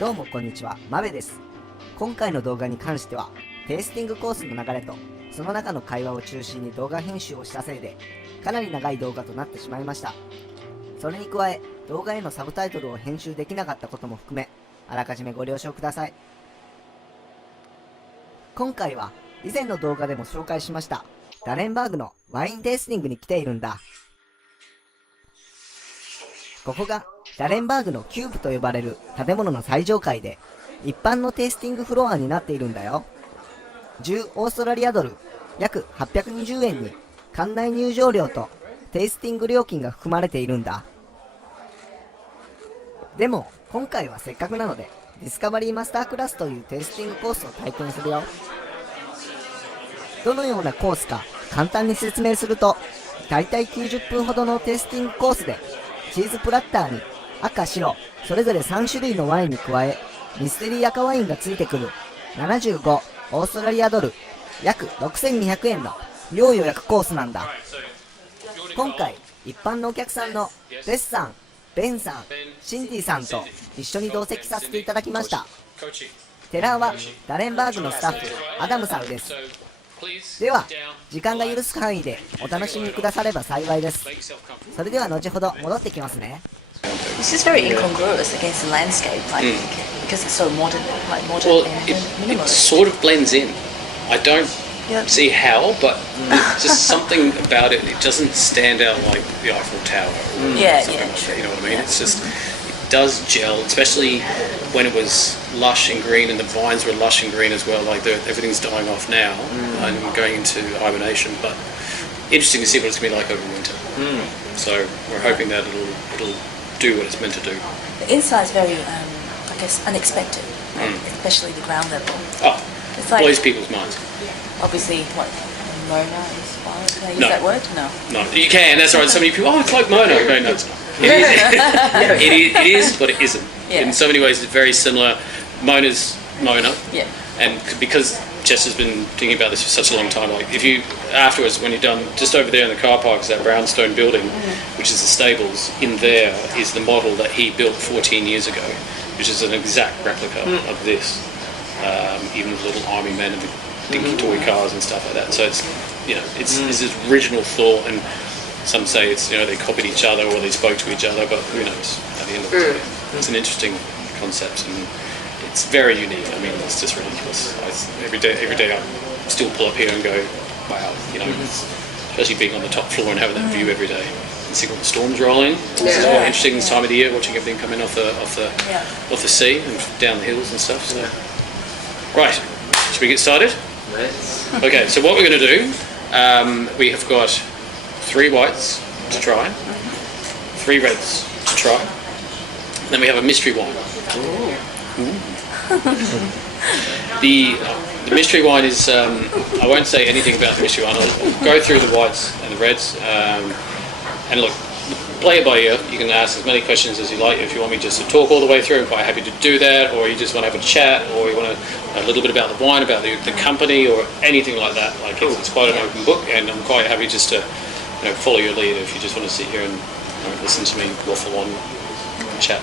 どうもこんにちは、マベです。今回の動画に関しては、テイスティングコースの流れと、その中の会話を中心に動画編集をしたせいで、かなり長い動画となってしまいました。それに加え、動画へのサブタイトルを編集できなかったことも含め、あらかじめご了承ください。今回は、以前の動画でも紹介しました、ダレンバーグのワインテイスティングに来ているんだ。ここが、ダレンバーグのキューブと呼ばれる建物の最上階で、一般のテイスティングフロアになっているんだよ。10オーストラリアドル、約820円に、館内入場料とテイスティング料金が含まれているんだ。でも、今回はせっかくなので、ディスカバリーマスタークラスというテイスティングコースを体験するよ。どのようなコースか簡単に説明すると、だいたい90分ほどのテイスティングコースで、チーズプラッターに赤白それぞれ3種類のワインに加え、ミステリー赤ワインがついてくる75オーストラリアドル約6200円の要予約コースなんだ。今回一般のお客さんのベスさん、ベンさん、シンディさんと一緒に同席させていただきました。テラーはダレンバーグのスタッフアダムさんです。では時間が許す範囲でお楽しみくだされば幸いです。それでは後ほど戻ってきますね。This is very incongruous against the landscape, I think, because it's so modern, like modern Well, and it minimalist. sort of blends in. I don't see how, but just something about it. It doesn't stand out like the Eiffel Tower or something like that. You know what I mean? It's just it does gel, especially when it was lush and green, and the vines were lush and green as well. Like everything's dying off now and going into hibernation, but interesting to see what it's going to be like over winter. So we're hoping that it'll do what it's meant to do. The inside is very, I guess, unexpected, especially the ground level. Oh, It's like, blows people's minds. obviously, what, Mona inspired? Can I use No. that word? No. No, you can. That's right. So many people. Oh, it's like Mona. No, no, it's not. It is, but it isn't. Yeah. In so many ways, it's very similar. Mona's Mona, Yeah. and because Jess has been thinking about this for such a long time, like if you afterwards, when you're done, just over there in the car park is that brownstone building, which is the stables. In there is the model that he built 14 years ago, which is an exact replica of this. Even the little army men and the dinky toy cars and stuff like that. So it's it's his original thought, and some say it's they copied each other or they spoke to each other, but who knows? At the end of the day, it's an interesting concept and it's very unique. I mean, it's just ridiculous. Every day I still pull up here and go, wow, especially being on the top floor and having that view every day. And seeing all the storms roll in. This is quite interesting this time of the year, watching everything come in off the sea and down the hills and stuff. So, right, should we get started? Okay, so what we're going to do, we have got 3 whites to try, 3 reds to try, and then we have a mystery wine. The mystery wine is, I won't say anything about the mystery wine. I'll go through the whites and the reds, and look, play it by ear. You can ask as many questions as you like. If you want me just to talk all the way through, I'm quite happy to do that, or you just want to have a chat, or you want to know a little bit about the wine, about the company, or anything like that. Like it's quite an open book, and I'm quite happy just to follow your lead if you just want to sit here and listen to me waffle on. Chat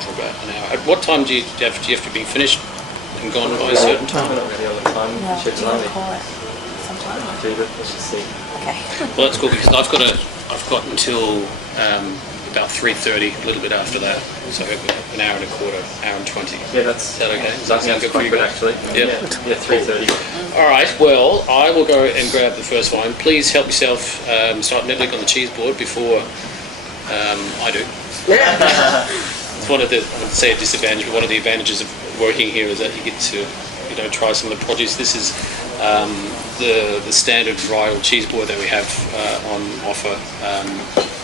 for about an hour. At what time do you have to be finished and gone by a certain time? No, do you want to call it sometime? Okay. Well, that's cool because I've got until about 3:30, a little bit after that, so an hour and a quarter, hour and 20. Yeah, that's Is that okay? Does that sound good for you guys? Actually. Yeah. 3:30. All right. Well, I will go and grab the first wine. Please help yourself. Start nibbling on the cheese board before I do. It's one of the, I would say a disadvantage, but one of the advantages of working here is that you get to, try some of the produce. This is the standard rye or cheese board that we have on offer.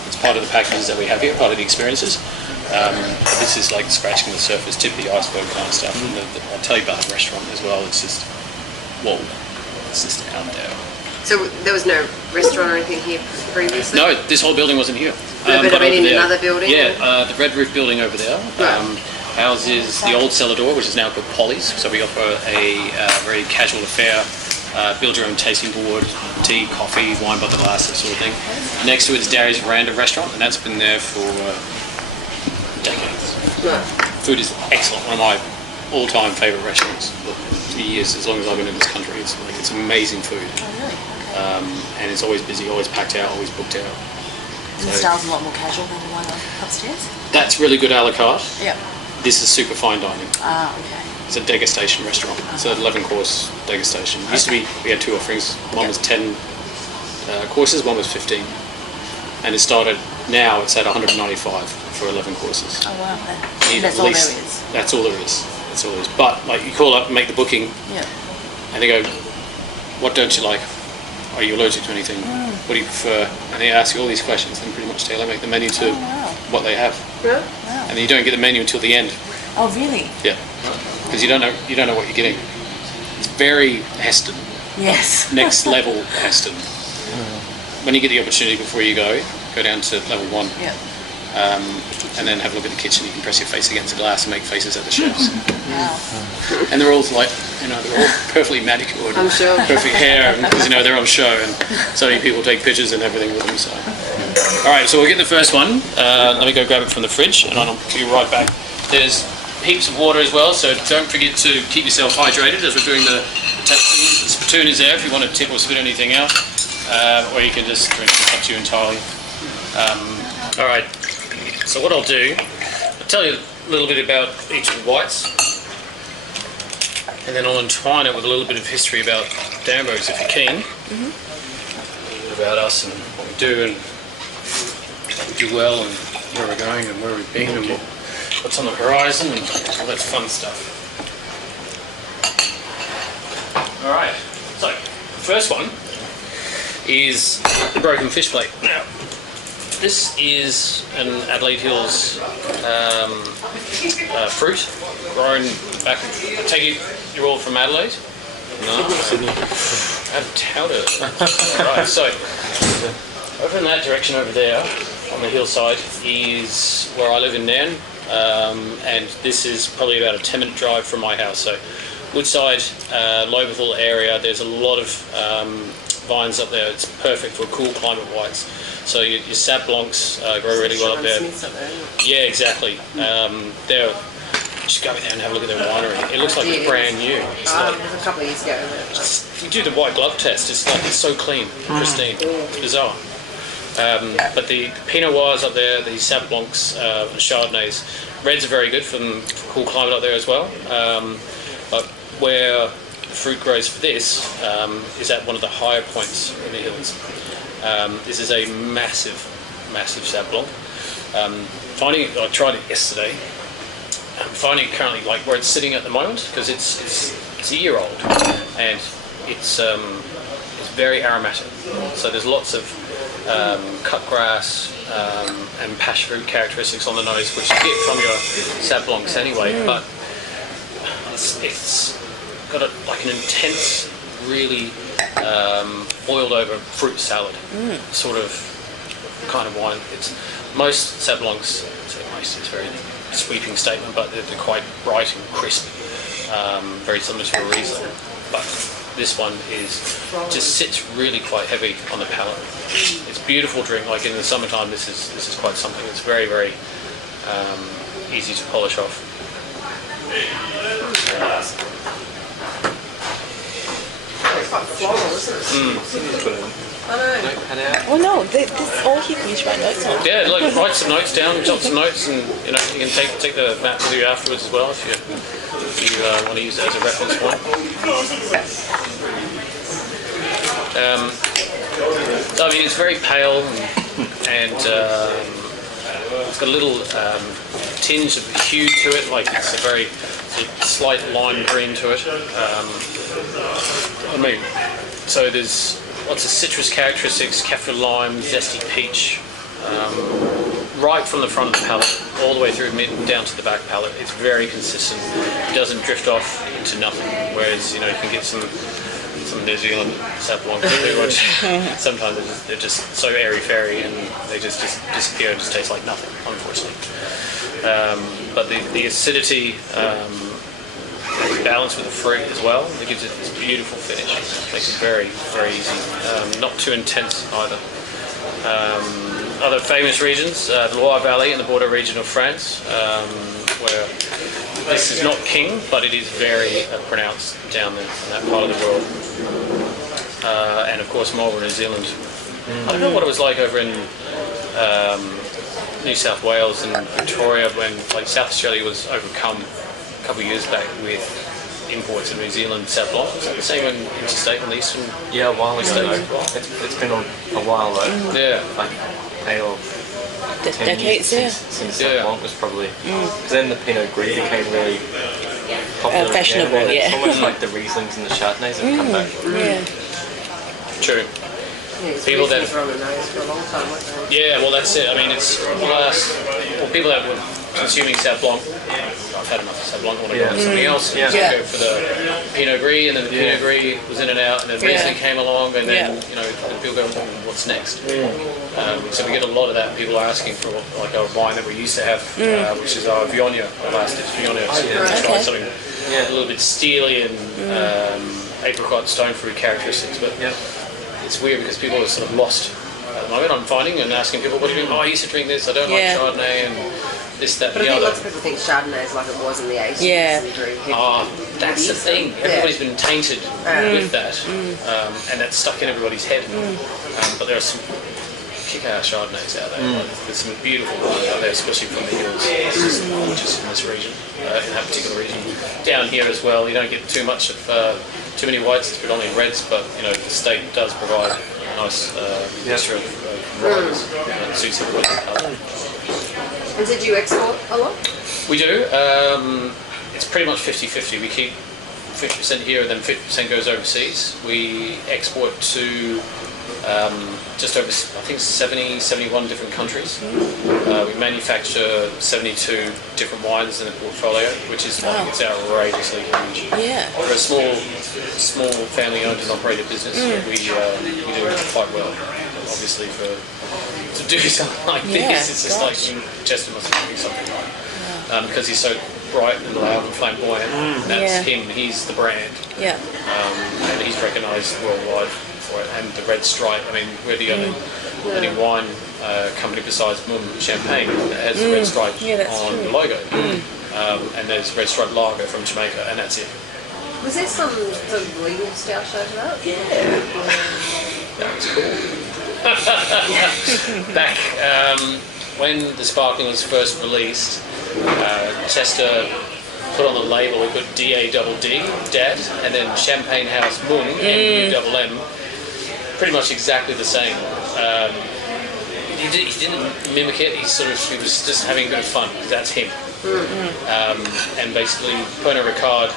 It's part of the packages that we have here, part of the experiences. This is like scratching the surface, tip of the iceberg kind of stuff. And I'll tell you about the restaurant as well. It's just, whoa, it's just out there. So there was no restaurant or anything here previously? No, this whole building wasn't here. No, but I mean in another building? Yeah, the red roof building over there. Ours is the old cellar door, which is now called Polly's. So we offer a very casual affair, build your own tasting board, tea, coffee, wine by the glass, that sort of thing. Next to it is Darry's Veranda restaurant, and that's been there for decades. Right. food is excellent. One of my all-time favourite restaurants for years, as long as I've been in this country. It's amazing food. Oh, really? Okay. And it's always busy, always packed out, always booked out. And the style's a lot more casual than the one upstairs? That's really good a la carte. Yep. This is super fine dining. Ah, okay. It's a degustation restaurant. It's an 11-course degustation. It used to be, we had 2 offerings. One was 10 courses, one was 15. And it started, now it's at 195 for 11 courses. Oh, wow. You need That's at all least- there is? That's all there is. That's all there is. But like you call up, make the booking, Yeah. and they go, "What don't you like? Are you allergic to anything? What do you prefer?" And they ask you all these questions, and pretty much tailor make the menu to wow. what they have. Yeah. Wow. And then you don't get the menu until the end. Oh, really? Yeah, because you don't know what you're getting. It's very Heston, Yes. next level Heston. When you get the opportunity before you go down to level 1. Yeah. And then have a look at the kitchen. You can press your face against the glass and make faces at the chefs. Wow. And they're all like, they're all perfectly manicured, I'm sure. perfect hair, because they're on show, and so many people take pictures and everything with them. So, all right, so we'll get the first one. Let me go grab it from the fridge, and I'll be right back. There's heaps of water as well, so don't forget to keep yourself hydrated as we're doing the tasting. The spittoon is there if you want to tip or spit anything out, or you can just drink it up to you entirely. All right. So what I'll do, I'll tell you a little bit about each of the whites, and then I'll entwine it with a little bit of history about Danbos if you're keen. A little bit about us and what we do and what we do well and where we're going and where we've been and what's on the horizon and all that fun stuff. Alright, so the first one is the broken fish plate. Now, this is an Adelaide Hills fruit grown back. I take it you're all from Adelaide? No, Sydney. Out of Towder. Right, so over in that direction over there on the hillside is where I live in Nairn, and this is probably about a 10-minute drive from my house. So Woodside, Lobethal area, there's a lot of vines up there. It's perfect for cool climate whites. So your Sauv Blancs grow really well up there. Yeah, exactly. They're just go over there and have a look at their winery. It looks like it's brand new. It's It was a couple of years ago. if you do the white glove test, it's so clean, pristine. It's bizarre. But the Pinot Noirs up there, the Sauv Blancs, and Chardonnays, reds are very good for cool climate up there as well. But where the fruit grows for this is at one of the higher points in the hills. This is a massive Sauv Blanc. I tried it yesterday. I'm finding it currently like where it's sitting at the moment because it's a year old and it's very aromatic. So there's lots of cut grass and passion fruit characteristics on the nose, which you get from your Sauv Blancs anyway. But it's got like an intense, really boiled over fruit salad sort of kind of wine. It's most Sauv Blancs, most is very sweeping statement, but they're quite bright and crisp, very similar to a Riesling. But this one just sits really quite heavy on the palate. It's a beautiful drink. Like in the summertime, this is quite something. It's very, very easy to polish off. It's quite floral, isn't it? I know. Oh no, this all he finished my notes on. Yeah, like write some notes down, jot some notes, and you can take the map with you afterwards as well if you want to use it as a reference point. So, I mean, it's very pale and it's got a little tinge of hue to it, like it's a very slight lime green to it. So there's lots of citrus characteristics, kaffir lime, zesty peach, right from the front of the palate, all the way through mid down to the back palate. It's very consistent. It doesn't drift off into nothing. Whereas you can get some New Zealand Sauv Blancs which sometimes they're just so airy-fairy and they just disappear and just taste like nothing, unfortunately. But the acidity balanced with the fruit as well, it gives it this beautiful finish. It makes it very, very easy. Not too intense either. Other famous regions, the Loire Valley in the border region of France, where this is not king, but it is very pronounced down there in that part of the world. And of course, Marlborough, New Zealand. I don't know what it was like over in New South Wales and Victoria when, like, South Australia was overcome a couple of years back with imports of New Zealand South Blanc. Was that the same in interstate on the eastern? Yeah, a while ago. States? It's been a while though. Yeah. Like 8 or 10 decades, years since Sauv Blanc was probably. Because then the Pinot Gris became really popular. Fashionable, again, and yeah. It's almost like the Rieslings and the Chardonnays have come back. Yeah. True. People People that- that were on the nose for a long time, weren't they? Yeah, well, that's it. I mean, it's people that were consuming Sauv Blanc. I've had enough of Sauv Blanc. I want to go on something else. Yeah. So Yeah. go for the Pinot Gris, and then the Pinot Gris was in and out, and then Riesling came along, and then people go, well, what's next? So we get a lot of that. People are asking for like a wine that we used to have, which is our Viogna, our last Viogna. So try something a little bit steely and apricot stone fruit characteristics, but. It's weird because people are sort of lost at the moment. I'm finding and asking people, what do you mean? Oh, I used to drink this, I don't like Chardonnay and this, that, But and I the think other. lots of people think Chardonnay is like it was in the 80s. Yeah. and very heavy. That's the thing. Everybody's been tainted with that, and that's stuck in everybody's head. But there are some kick-ass Chardonnays out there. Like, there's some beautiful ones out there, especially from the hills, just in this region, in that particular region. Down here as well, you don't get too much of too many whites. It's predominantly reds, but you know the state does provide a nice mixture of varieties that suits everybody. And did you export a lot? We do. It's pretty much 50-50. We keep 50% here, and then 50% goes overseas. We export to just over, I think, 70, 71 different countries. We manufacture 72 different wines in the portfolio, which is like, it's outrageously huge. Yeah. For a small family-owned and operated business, we do quite well. Obviously, to do something like this, it's just like Chester must be doing something right. Because he's so bright and loud and flamboyant. That's him. He's the brand. Yeah. And he's recognised worldwide for it. And the red stripe. I mean, we're the only wine company besides Mumm Champagne that has the red stripe on the logo. And there's red stripe lager from Jamaica, and that's it. Was there some sort of legal style show for that? That was cool. Back when the sparkling was first released, Chester put on the label, he put D-A-D-D, Dad, and then Champagne House Mumm, M-U-M-M, pretty much exactly the same. He didn't mimic it, he was just having a bit of fun, because that's him. And basically, Pernod Ricard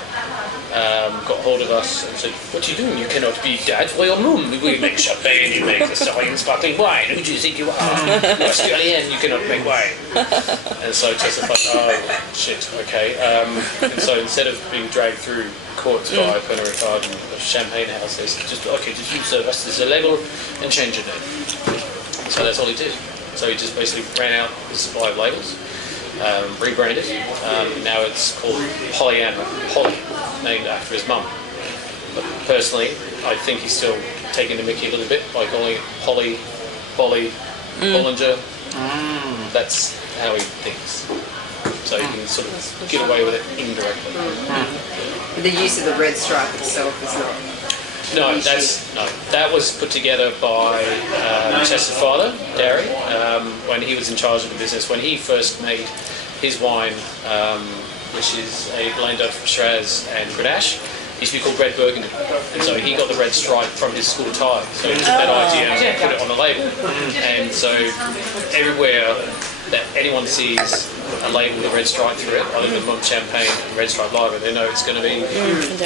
got hold of us and said, what are you doing? You cannot be Dad for your Mumm. We make champagne, you make Australian sparkling wine. Who do you think you are? You're Australian, you cannot make wine. And so Tessa thought, oh, shit, okay. And so instead of being dragged through courts by Pernod Ricard and the Champagne House, they said, just you serve us as a label and change your name. So that's all he did. So he just basically ran out the supply of labels. Rebranded. Now it's called Pollyanna, Polly, named after his mum. But personally, I think he's still taking the mickey a little bit by calling it Polly, Bollinger. That's how he thinks. So he can sort of get away with it indirectly. But the use of the red stripe itself is not. That was put together by Chester's father, Darry, when he was in charge of the business. When he first made his wine, which is a blend of Shiraz and Grenache, it used to be called Red Burgundy. And so he got the red stripe from his school tie. So he took that idea and put it on the label. And so everywhere that anyone sees a label with a red stripe through it, other than Mumm Champagne and Red Stripe Lager, they know it's going to be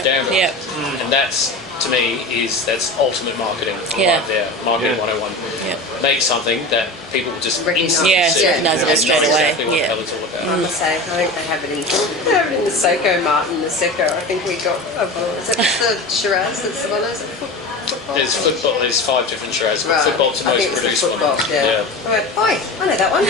damn right. And that's, to me, that's ultimate marketing right there. Marketing 101. Make something that people just instantly see. Recognise it straight away. Exactly what the hell it's all about. I must say, I think they have it in the Soko, Martin, the Soko. I think we got a bottle. Is that the Shiraz? That's the one. Is it football? There's football. There's 5 different Shiraz. Right. Football's the I most think it's the produced one. football, yeah. I went, oi, I know that one.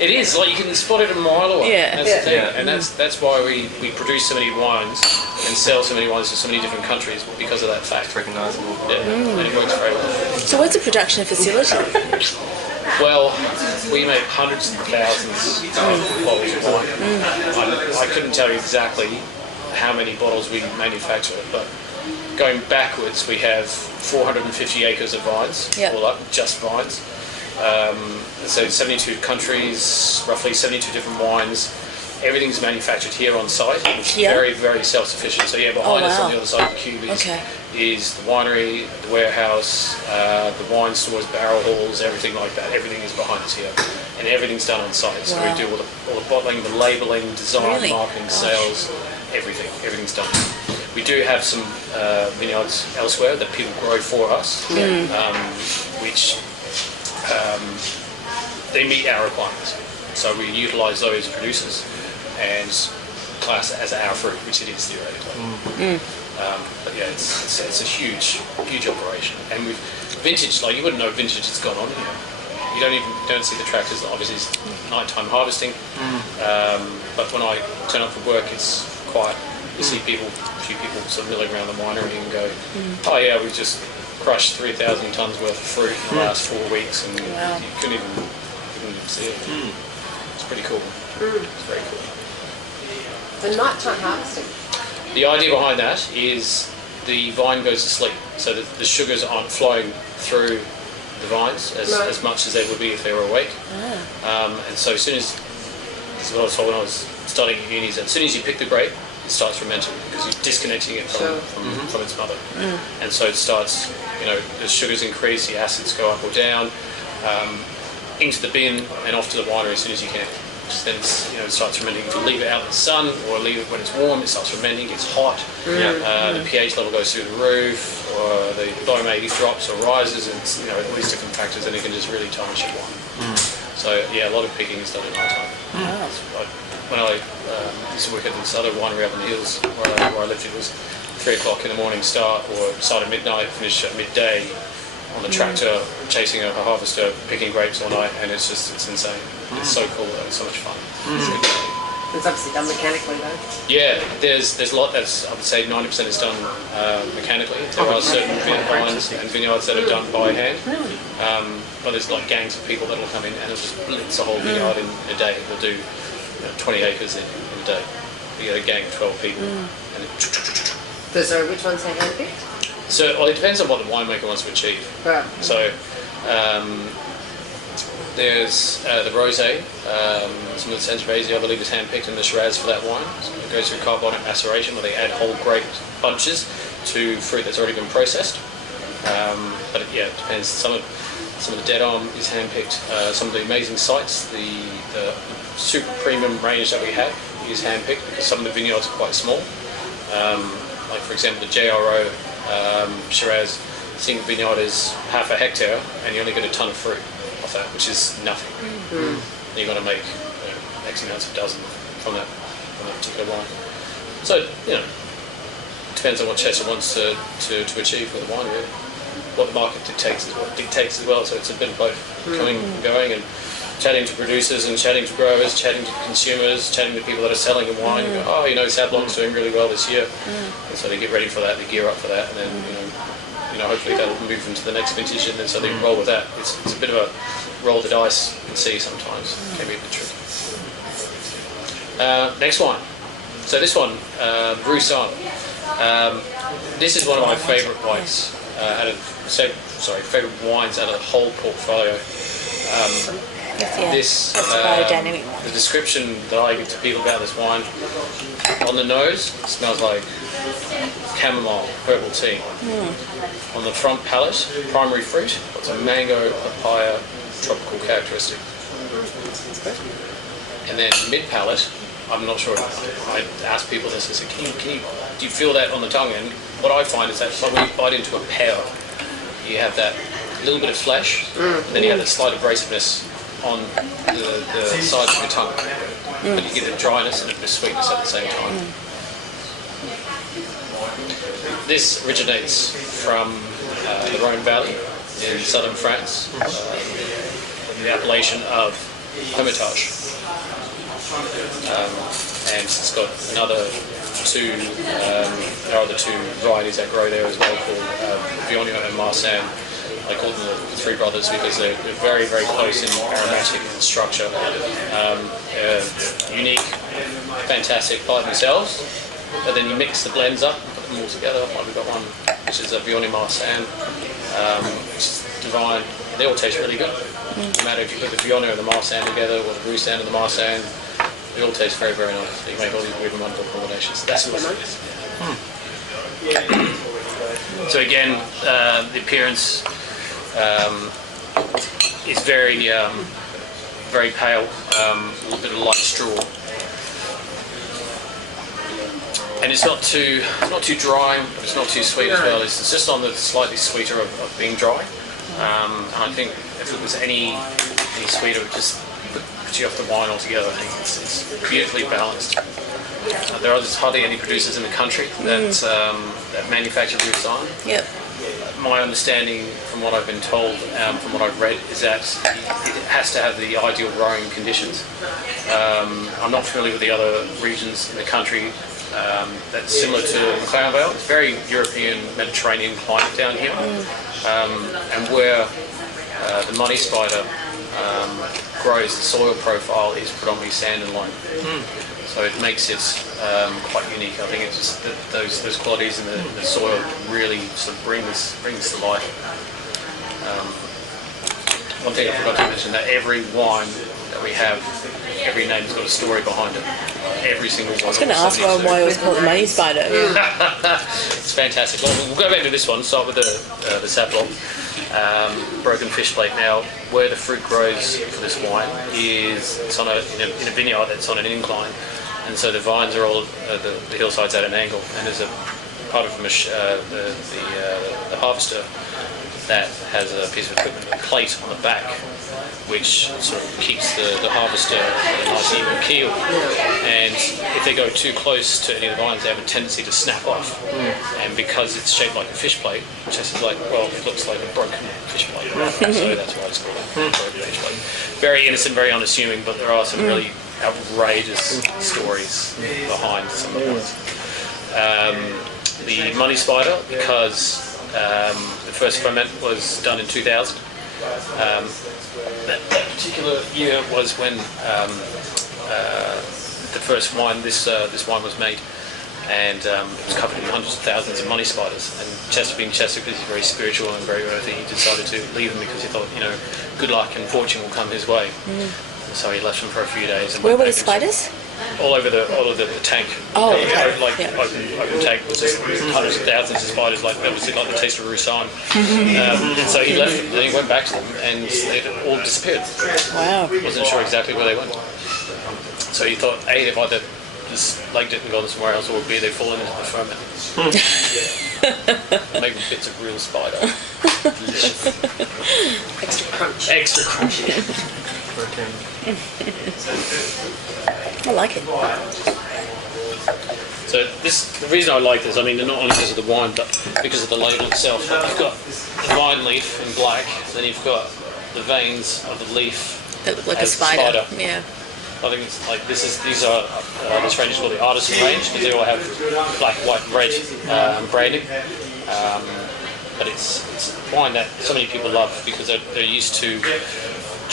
It is, like, you can spot it a mile away. Yeah. That's the thing. And that's why we produce so many wines and sell so many wines to so many different countries, is because of that fact. It's recognisable. Yeah, and it works very well. So where's the production facility? Well, we make hundreds of thousands of bottles of wine. I couldn't tell you exactly how many bottles we manufacture, but going backwards, we have 450 acres of vines, Yeah. all up, just vines. So 72 countries, roughly 72 different wines. Everything's manufactured here on site, which is Here? very, very self-sufficient. So yeah, behind us wow. on the other side of the cube Okay. is the winery, the warehouse, the wine stores, barrel halls, everything like that. Everything is behind us here, and everything's done on site. So Wow. we do all the bottling, the labelling, design, Really? marketing, Gosh. sales, everything. Everything's done. We do have some vineyards elsewhere that people grow for us, which they meet our requirements. So we utilise those producers and class it as our fruit, which it is theoretically. But yeah, it's a huge operation. And with vintage, like you wouldn't know vintage has gone on here. You don't see the tractors. Obviously, it's nighttime harvesting. But when I turn up for work, it's quiet. You see a few people sort of milling around the winery and go, "Oh yeah, we just crushed 3,000 tons worth of fruit in the last 4 weeks," and Wow. you couldn't even see it. It's pretty cool. It's very cool. The nighttime harvesting. The idea behind that is the vine goes to sleep, so that the sugars aren't flowing through the vines as much as they would be if they were awake. And so as soon as, this is what I was told when I was studying at uni, is that as soon as you pick the grape, it starts fermenting because you're disconnecting it from its mother. And so it starts, the sugars increase, the acids go up or down, into the bin and off to the winery as soon as you can. Then it starts fermenting. If you leave it out in the sun or leave it when it's warm, it starts fermenting, gets hot. The pH level goes through the roof, or the bottom drops or rises, and all these different factors, and it can just really tarnish your wine. So yeah, a lot of picking is done at night time. When I used to work at this other winery up in the hills where I lived, it was 3 o'clock in the morning start, or start at midnight, finish at midday on the tractor, chasing a harvester, picking grapes all night, and it's insane. It's so cool though, it's so much fun. It's obviously done mechanically though. Yeah, there's a lot that's, I would say 90% is done mechanically. There are certain vines and vineyards that are done by hand. But there's like gangs of people that'll come in and it'll just blitz a whole vineyard in a day. They'll do 20 acres in a day. You get a gang of 12 people. And So which ones are handpicked? so well, it depends on what the winemaker wants to achieve. Right. So there's the rosé, some of the Sangiovese I believe is handpicked, and the Shiraz for that wine. So it goes through carbonic maceration where they add whole grape bunches to fruit that's already been processed. But it depends. Some of the dead arm is handpicked. Some of the amazing sites, the super premium range that we have is handpicked because some of the vineyards are quite small. Like for example, the JRO Shiraz single vineyard is half a hectare, and you only get a ton of fruit off that, which is nothing. You've got to make X amounts of dozen from that particular wine. So depends on what Chester wants to achieve with the wine, really. What the market dictates as well. So it's a bit of both, coming and going, and chatting to producers and chatting to growers, chatting to consumers, chatting to people that are selling the wine. And go, Sablon's doing really well this year, and so they get ready for that, they gear up for that, and then hopefully that'll move into the next vintage, and then so they roll with that. It's a bit of a roll the dice and see sometimes. It can be a bit tricky. Next one. So this one, Roussan. This is one of my favourite wines favourite wines out of the whole portfolio. That's a biodynamic one. The description that I give to people about this wine, on the nose, it smells like chamomile, herbal tea. On the front palate, primary fruit, it's a mango, papaya, tropical characteristic. And then mid palate, I'm not sure. I ask people this: I say, do you feel that on the tongue? And what I find is that when you bite into a pear, you have that little bit of flesh, and then you have that slight abrasiveness on the sides of your tongue. But you get a dryness and a bit of sweetness at the same time. This originates from the Rhone Valley in southern France, the appellation of Hermitage. And it's got another two are the two varieties that grow there as well, called Viognier and Marsanne. I call them the three brothers because they're very, very close in aromatic structure. Unique, fantastic by themselves, but then you mix the blends up, put them all together. Like we've got one which is a Viognier Marsanne, which is divine. They all taste really good. No matter if you put the Viognier and the Marsanne together, or the Roussanne and the Marsanne, they all taste very, very nice. You make all these weird and wonderful combinations. That's what it is. So again, the appearance is very, very pale, a little bit of light straw, and it's not too dry, but it's not too sweet as well. It's just on the slightly sweeter of being dry. And I think if it was any sweeter, it would just put you off the wine altogether. I think it's beautifully balanced. There are hardly any producers in the country that manufacture Roussanne. Yep. My understanding, from what I've been told, from what I've read, is that it has to have the ideal growing conditions. I'm not familiar with the other regions in the country that's similar to McLAREN Vale. It's very European, Mediterranean climate down here, and where the money spider grows, the soil profile is predominantly sand and lime. So it makes it quite unique. I think it's just that those qualities in the soil really sort of bring this to life. One thing I forgot to mention, that every wine that we have, every name's got a story behind it. Every single one. I was going to ask why it was called the money spider. It's fantastic. Well, we'll go back to this one. Start with the Sablon. Broken fish plate. Now, where the fruit grows for this wine is it's on in a vineyard that's on an incline, and so the vines are all the hillside's at an angle, and there's a part of the harvester that has a piece of equipment, a plate on the back, which sort of keeps the harvester a nice even keel. And if they go too close to any of the vines, they have a tendency to snap off. And because it's shaped like a fish plate, Jess is like, well, it looks like a broken fish plate. So that's why it's called a broken fish plate. Very innocent, very unassuming, but there are some really outrageous stories behind some of the ones. The money spider, because the first ferment was done in 2000. That particular year was when the first wine, this wine was made, and it was covered in hundreds of thousands of money spiders. And Chester, being Chester, because he's very spiritual and very earthy, he decided to leave them because he thought, good luck and fortune will come his way. So he left them for a few days. And Where were the spiders? All over the tank. Oh, okay. Open tank with just hundreds of thousands of spiders, like obviously like the taste of Roussanne. So he left them, then he went back to them, and they all disappeared. Wow. Wasn't sure exactly where they went. So he thought, A, they've either just legged it and gone somewhere else, or B, they've fallen into the ferment. Maybe bits of real spider. Delicious. Extra crunch. Extra crunchy. I like it. So the reason I like this, I mean, not only because of the wine, but because of the label itself. You've got the vine leaf in black, then you've got the veins of the leaf that look like a as spider. Yeah. I think it's like these are this range is called the artisan range, because they all have black, white, and red branding. But it's wine that so many people love because they're used to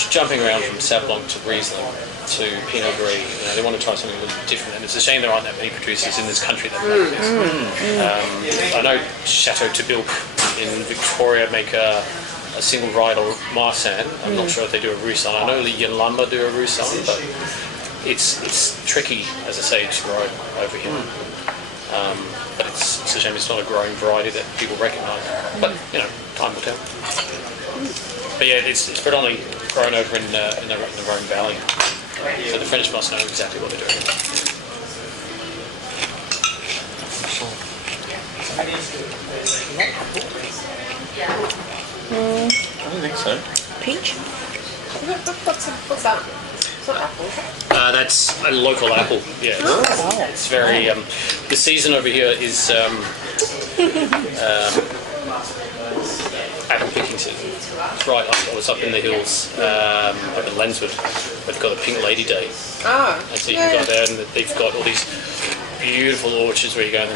jumping around from Sablon to Riesling to Pinot Gris. They want to try something a little different, and it's a shame there aren't that many producers in this country that make this. I know Chateau Tabilk in Victoria make a single varietal Marsanne. I'm not sure if they do a Roussanne. I know Yinlamba do a Roussanne, but it's tricky, as I say, to grow over here. But it's a shame it's not a growing variety that people recognise. But time will tell. But yeah, it's predominantly grown over in the Rhone Valley. So the French must know exactly what they're doing. I don't think so. Peach? What's that? It's not apple, is it? That's a local apple. Yeah, it's very. The season over here is apple picking season. It's right up. I was up in the hills, up in Lenswood. They've got a Pink Lady Day, and so you can go there, and they've got all these beautiful orchards where you go and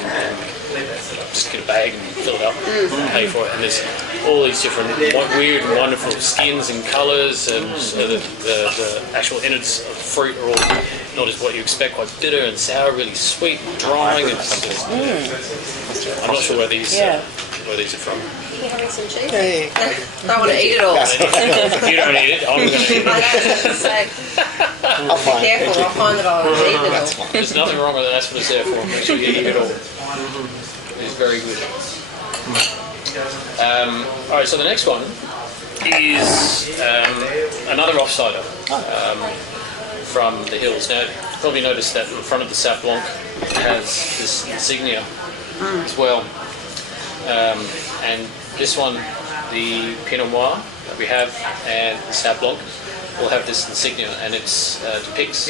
just get a bag and fill it up and pay for it. And there's all these different weird and wonderful skins and colours, and the actual innards of the fruit are all not as what you expect, quite bitter and sour, really sweet and drying. And I'm not sure where these are from. You're having some cheese? Don't want to eat it all. You don't eat it, I'm going to eat it. Be careful, I'll find that I'll eat it all. There's nothing wrong with it, that's what it's there for. Make sure you eat it all. It's very good. Alright, so the next one is another offsider from the hills. Now, you probably noticed that in front of the Sauv Blanc has this insignia as well. And this one, the Pinot Noir that we have and the Sauv Blanc will have this insignia, and it depicts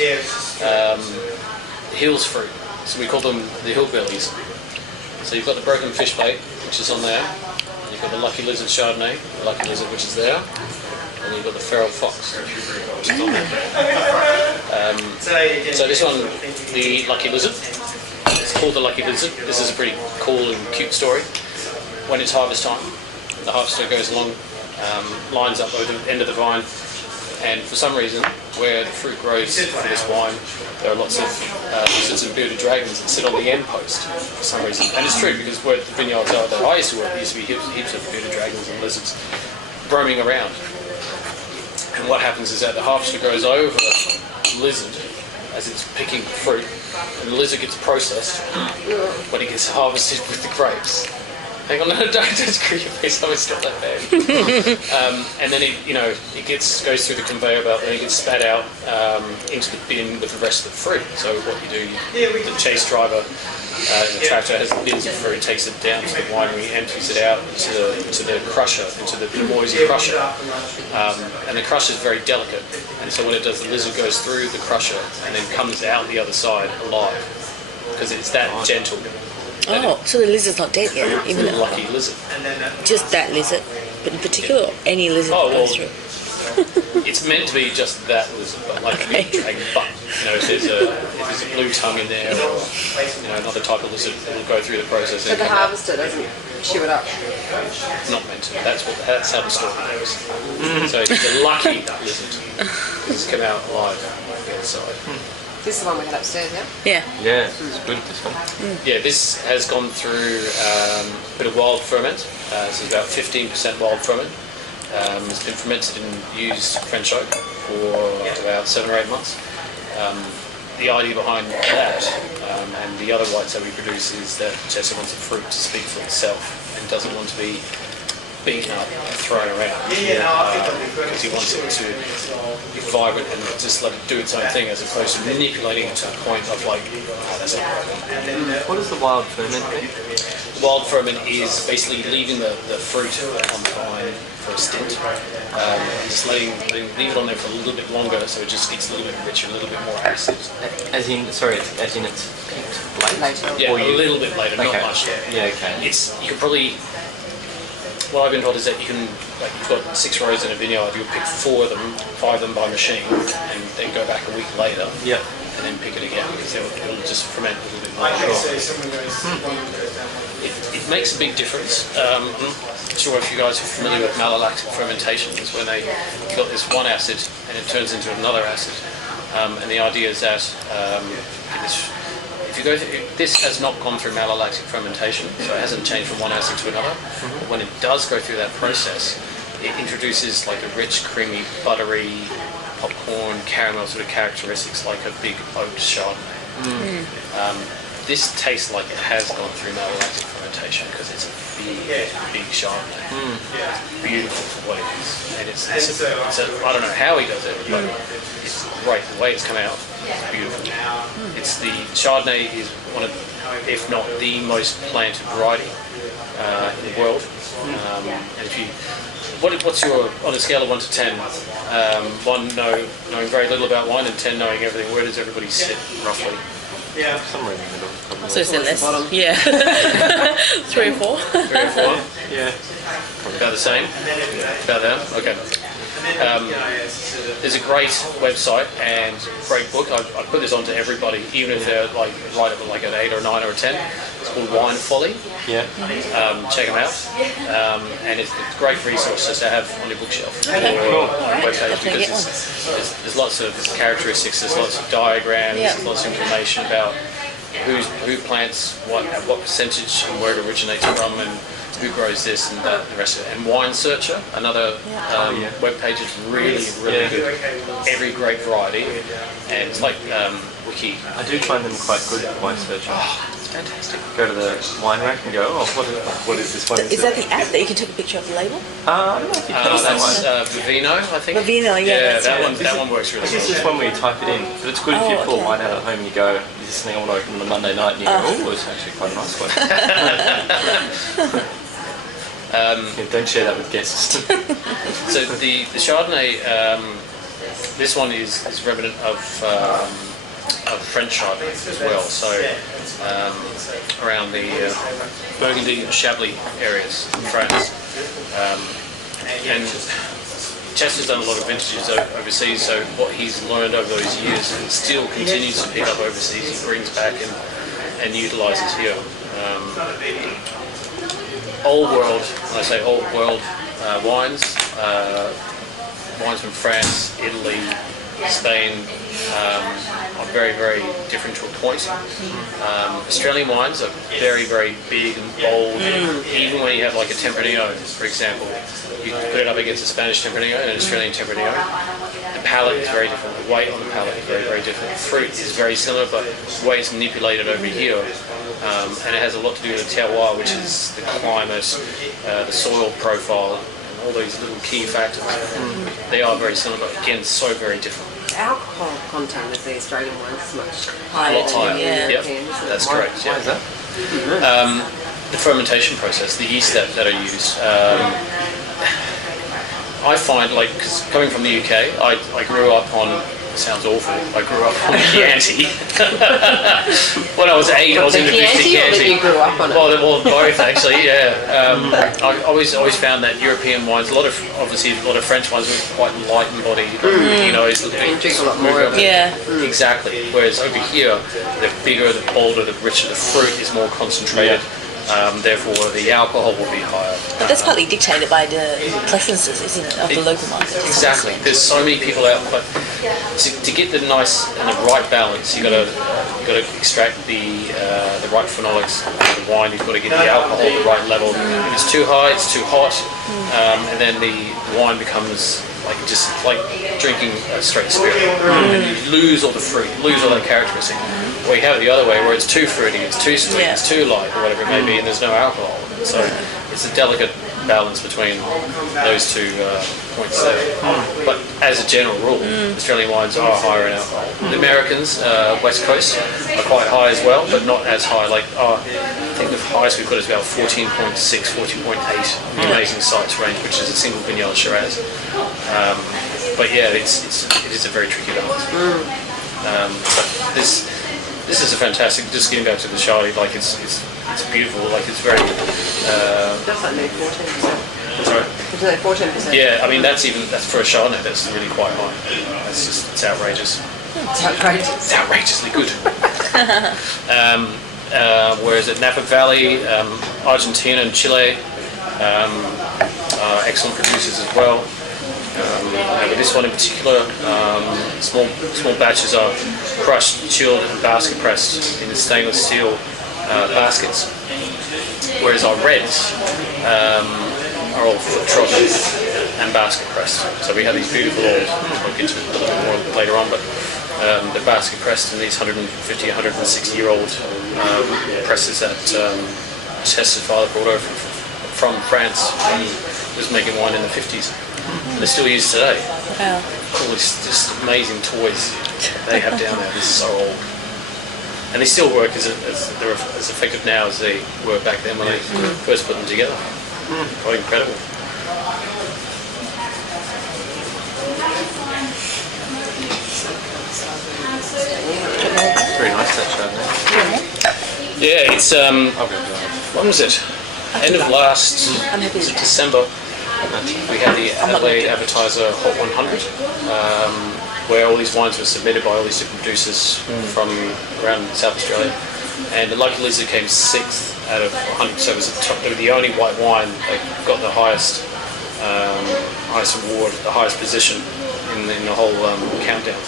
hills fruit. So we call them the hillbillies. So you've got the broken fish plate, which is on there. And you've got the Lucky Lizard Chardonnay, the Lucky Lizard, which is there. And you've got the Feral Fox, which is on there. So this one, the Lucky Lizard, it's called the Lucky Lizard. This is a pretty cool and cute story. When it's harvest time, the harvester goes along, lines up over the end of the vine, and for some reason, where the fruit grows for this wine, there are lots of lizards and bearded dragons that sit on the end post for some reason. And it's true, because where the vineyards are that I used to work, there used to be heaps of bearded dragons and lizards roaming around. And what happens is that the harvester goes over the lizard as it's picking fruit, and the lizard gets processed when it gets harvested with the grapes. Hang on, no, don't screw your face up, it's not that bad. And then it goes through the conveyor belt, and it gets spat out into the bin with the rest of the fruit. So what you do, the chase driver in the tractor has bins of fruit, takes it down to the winery, empties it out into the crusher, into the noisy crusher. And the crusher is very delicate, and so when it does, the lizard goes through the crusher and then comes out the other side alive, because it's that gentle. Oh, so the lizard's not dead yet, even The lucky lizard. just that lizard, but in particular, or any lizard that goes through. It's meant to be just that lizard, but like a dragon. But if there's a blue tongue in there, or another type of lizard, it'll go through the process. So the harvester doesn't chew it up? Not meant to. That's how the story goes. So it's a lucky lizard. It's come out alive on the inside. This is the one we had upstairs, yeah? Yeah. Yeah, it's good, this one. Yeah, this has gone through a bit of wild ferment. So it's about 15% wild ferment. It's been fermented and used French oak for about 7 or 8 months. The idea behind that and the other whites that we produce is that Jesse wants the fruit to speak for itself and doesn't want to be beaten up and thrown around, because he wants it to be vibrant and just let it do its own thing, as opposed to manipulating it to the point of like, oh, that's not right. What is the wild ferment mean? Wild ferment is basically leaving the fruit on the vine for a stint, just leave it on there for a little bit longer, so it just gets a little bit richer, a little bit more acid. As in it's picked late? Yeah, a little bit later, not much. Yeah, okay. You could probably. What I've been told is that you can, like, you've got 6 rows in a vineyard, you'll pick 5 of them by machine, and then go back a week later, and then pick it again, because it'll just ferment a little bit more. It makes a big difference. I'm not sure if you guys are familiar with malolactic fermentation. It's when you've got this one acid and it turns into another acid. And the idea is that if you go through, this has not gone through malolactic fermentation, so it hasn't changed from one acid to another. But when it does go through that process, it introduces like a rich, creamy, buttery, popcorn, caramel sort of characteristics, like a big oak Chardonnay. This tastes like it has gone through malolactic fermentation because it's a big Chardonnay. It's beautiful for what it is, and it's I don't know how he does it, but it's great. The way it's come out, it's beautiful. It's the Chardonnay is one of, if not the most planted variety in the world. And if you, what's your, on a scale of 1 to 10, 1 knowing very little about wine and 10 knowing everything, where does everybody sit roughly? Yeah, somewhere in the middle. Probably. So it's less. Yeah. 3 or 4. 3 or 4? Yeah. About the same? About that? Okay. there's a great website and great book. I put this on to everybody, even if they're like right at like an 8 or 9 or a 10. It's called Wine Folly. Yeah. Check them out. And it's a great resource just to have on your bookshelf or on a webpage, because there's lots of characteristics, there's lots of diagrams, there's lots of information about who plants what at what percentage and where it originates from and who grows this and that and the rest of it. And Wine Searcher, another web page, is really good. Every great variety, and it's like wiki. I do find them quite good at Wine Searcher. It's fantastic. Go to the wine rack and go, oh, what is this one? Is that the app that you can take a picture of the label? I don't know if you can That's Vivino, I think. Vivino, yeah, that's that right. one works really I guess well. it's one where you type it in, but it's good if you pull wine out at home and you go, is this something I want to open on a Monday night? And you go, oh, it's actually quite a nice one. Don't share that with guests. So the Chardonnay, this one is remnant of French Chardonnay as well. So around the Burgundy and Chablis areas in France, and Chester's done a lot of vintages overseas. So what he's learned over those years and still continues to pick up overseas, he brings back and utilises here. Old world, when I say old world wines, wines from France, Italy, Spain, are very, very different to a point. Australian wines are very, very big and bold. Even when you have like a Tempranillo, for example, you put it up against a Spanish Tempranillo and an Australian Tempranillo, the palate is very different. The weight on the palate is very, very different. The fruit is very similar, but the way it's manipulated over here, and it has a lot to do with the terroir, which is the climate, the soil profile, and all these little key factors. They are very similar, but again, so very different. Alcohol content of the Australian ones is much A higher. lot higher. Yeah. Yep, that's correct. Yeah. Why is that? The fermentation process, the yeast that are used. I find, like, cause coming from the UK, I grew up on, sounds awful, I grew up on Chianti. When I was 8, I was introduced to Chianti, or that Chianti. you grew up on it? Well, both actually, yeah. I always found that European wines, obviously a lot of French wines were quite light and bodied. You know, it's drink a lot more of it. Yeah. Exactly. Whereas over here, the bigger, the bolder, the richer, the fruit is more concentrated. Therefore, the alcohol will be higher. But that's partly dictated by the preferences, isn't it, of the local market? Exactly. There's so many people out, but to get the nice and the right balance, you got to extract the right phenolics out of the wine. You've got to get the alcohol at the right level. If it's too high, it's too hot, and then the wine becomes like drinking a straight spirit, and you lose all the fruit, lose all that characteristic. Or you have it the other way, where it's too fruity, it's too sweet, it's too light, or whatever it may be, and there's no alcohol. So it's a delicate balance between those two points there. But as a general rule, Australian wines are higher in alcohol. The Americans, West Coast, are quite high as well, but not as high. Like I think the highest we've got is about 14.6, 14.8, the Amazing Sights range, which is a single vineyard Shiraz. But yeah, it is a very tricky balance. But this is a fantastic. Just getting back to the Charlie, like it's beautiful. Like it's very. That's like maybe 14%. Sorry. It's like 14%. Yeah, I mean that's for a Chardonnay. That's really quite high. It's outrageous. It's outrageous. It's outrageously good. Whereas at Napa Valley, Argentina and Chile, excellent producers as well. With this one in particular, small batches are crushed, chilled, and basket pressed in the stainless steel baskets. Whereas our reds are all foot trodden and basket pressed. So we have these beautiful old, I'll get to it a little bit more later on, but they're basket pressed in these 150, 160-year-old presses that Chester's father brought over from France when he was making wine in the 50s. And they're still used today. Wow. All these just amazing toys they have down there. This is so old. And they still work they're as effective now as they were back then when they first put them together. Quite incredible. Very nice that Chardonnay. Yeah, it's when was it? End of last I'm happy with that. December. We had the Adelaide Advertiser Hot 100, where all these wines were submitted by all these different producers from around South Australia. And the Lucky Lizard came 6th out of 100, so it was they were the only white wine that got the highest award, the highest position in the whole countdown.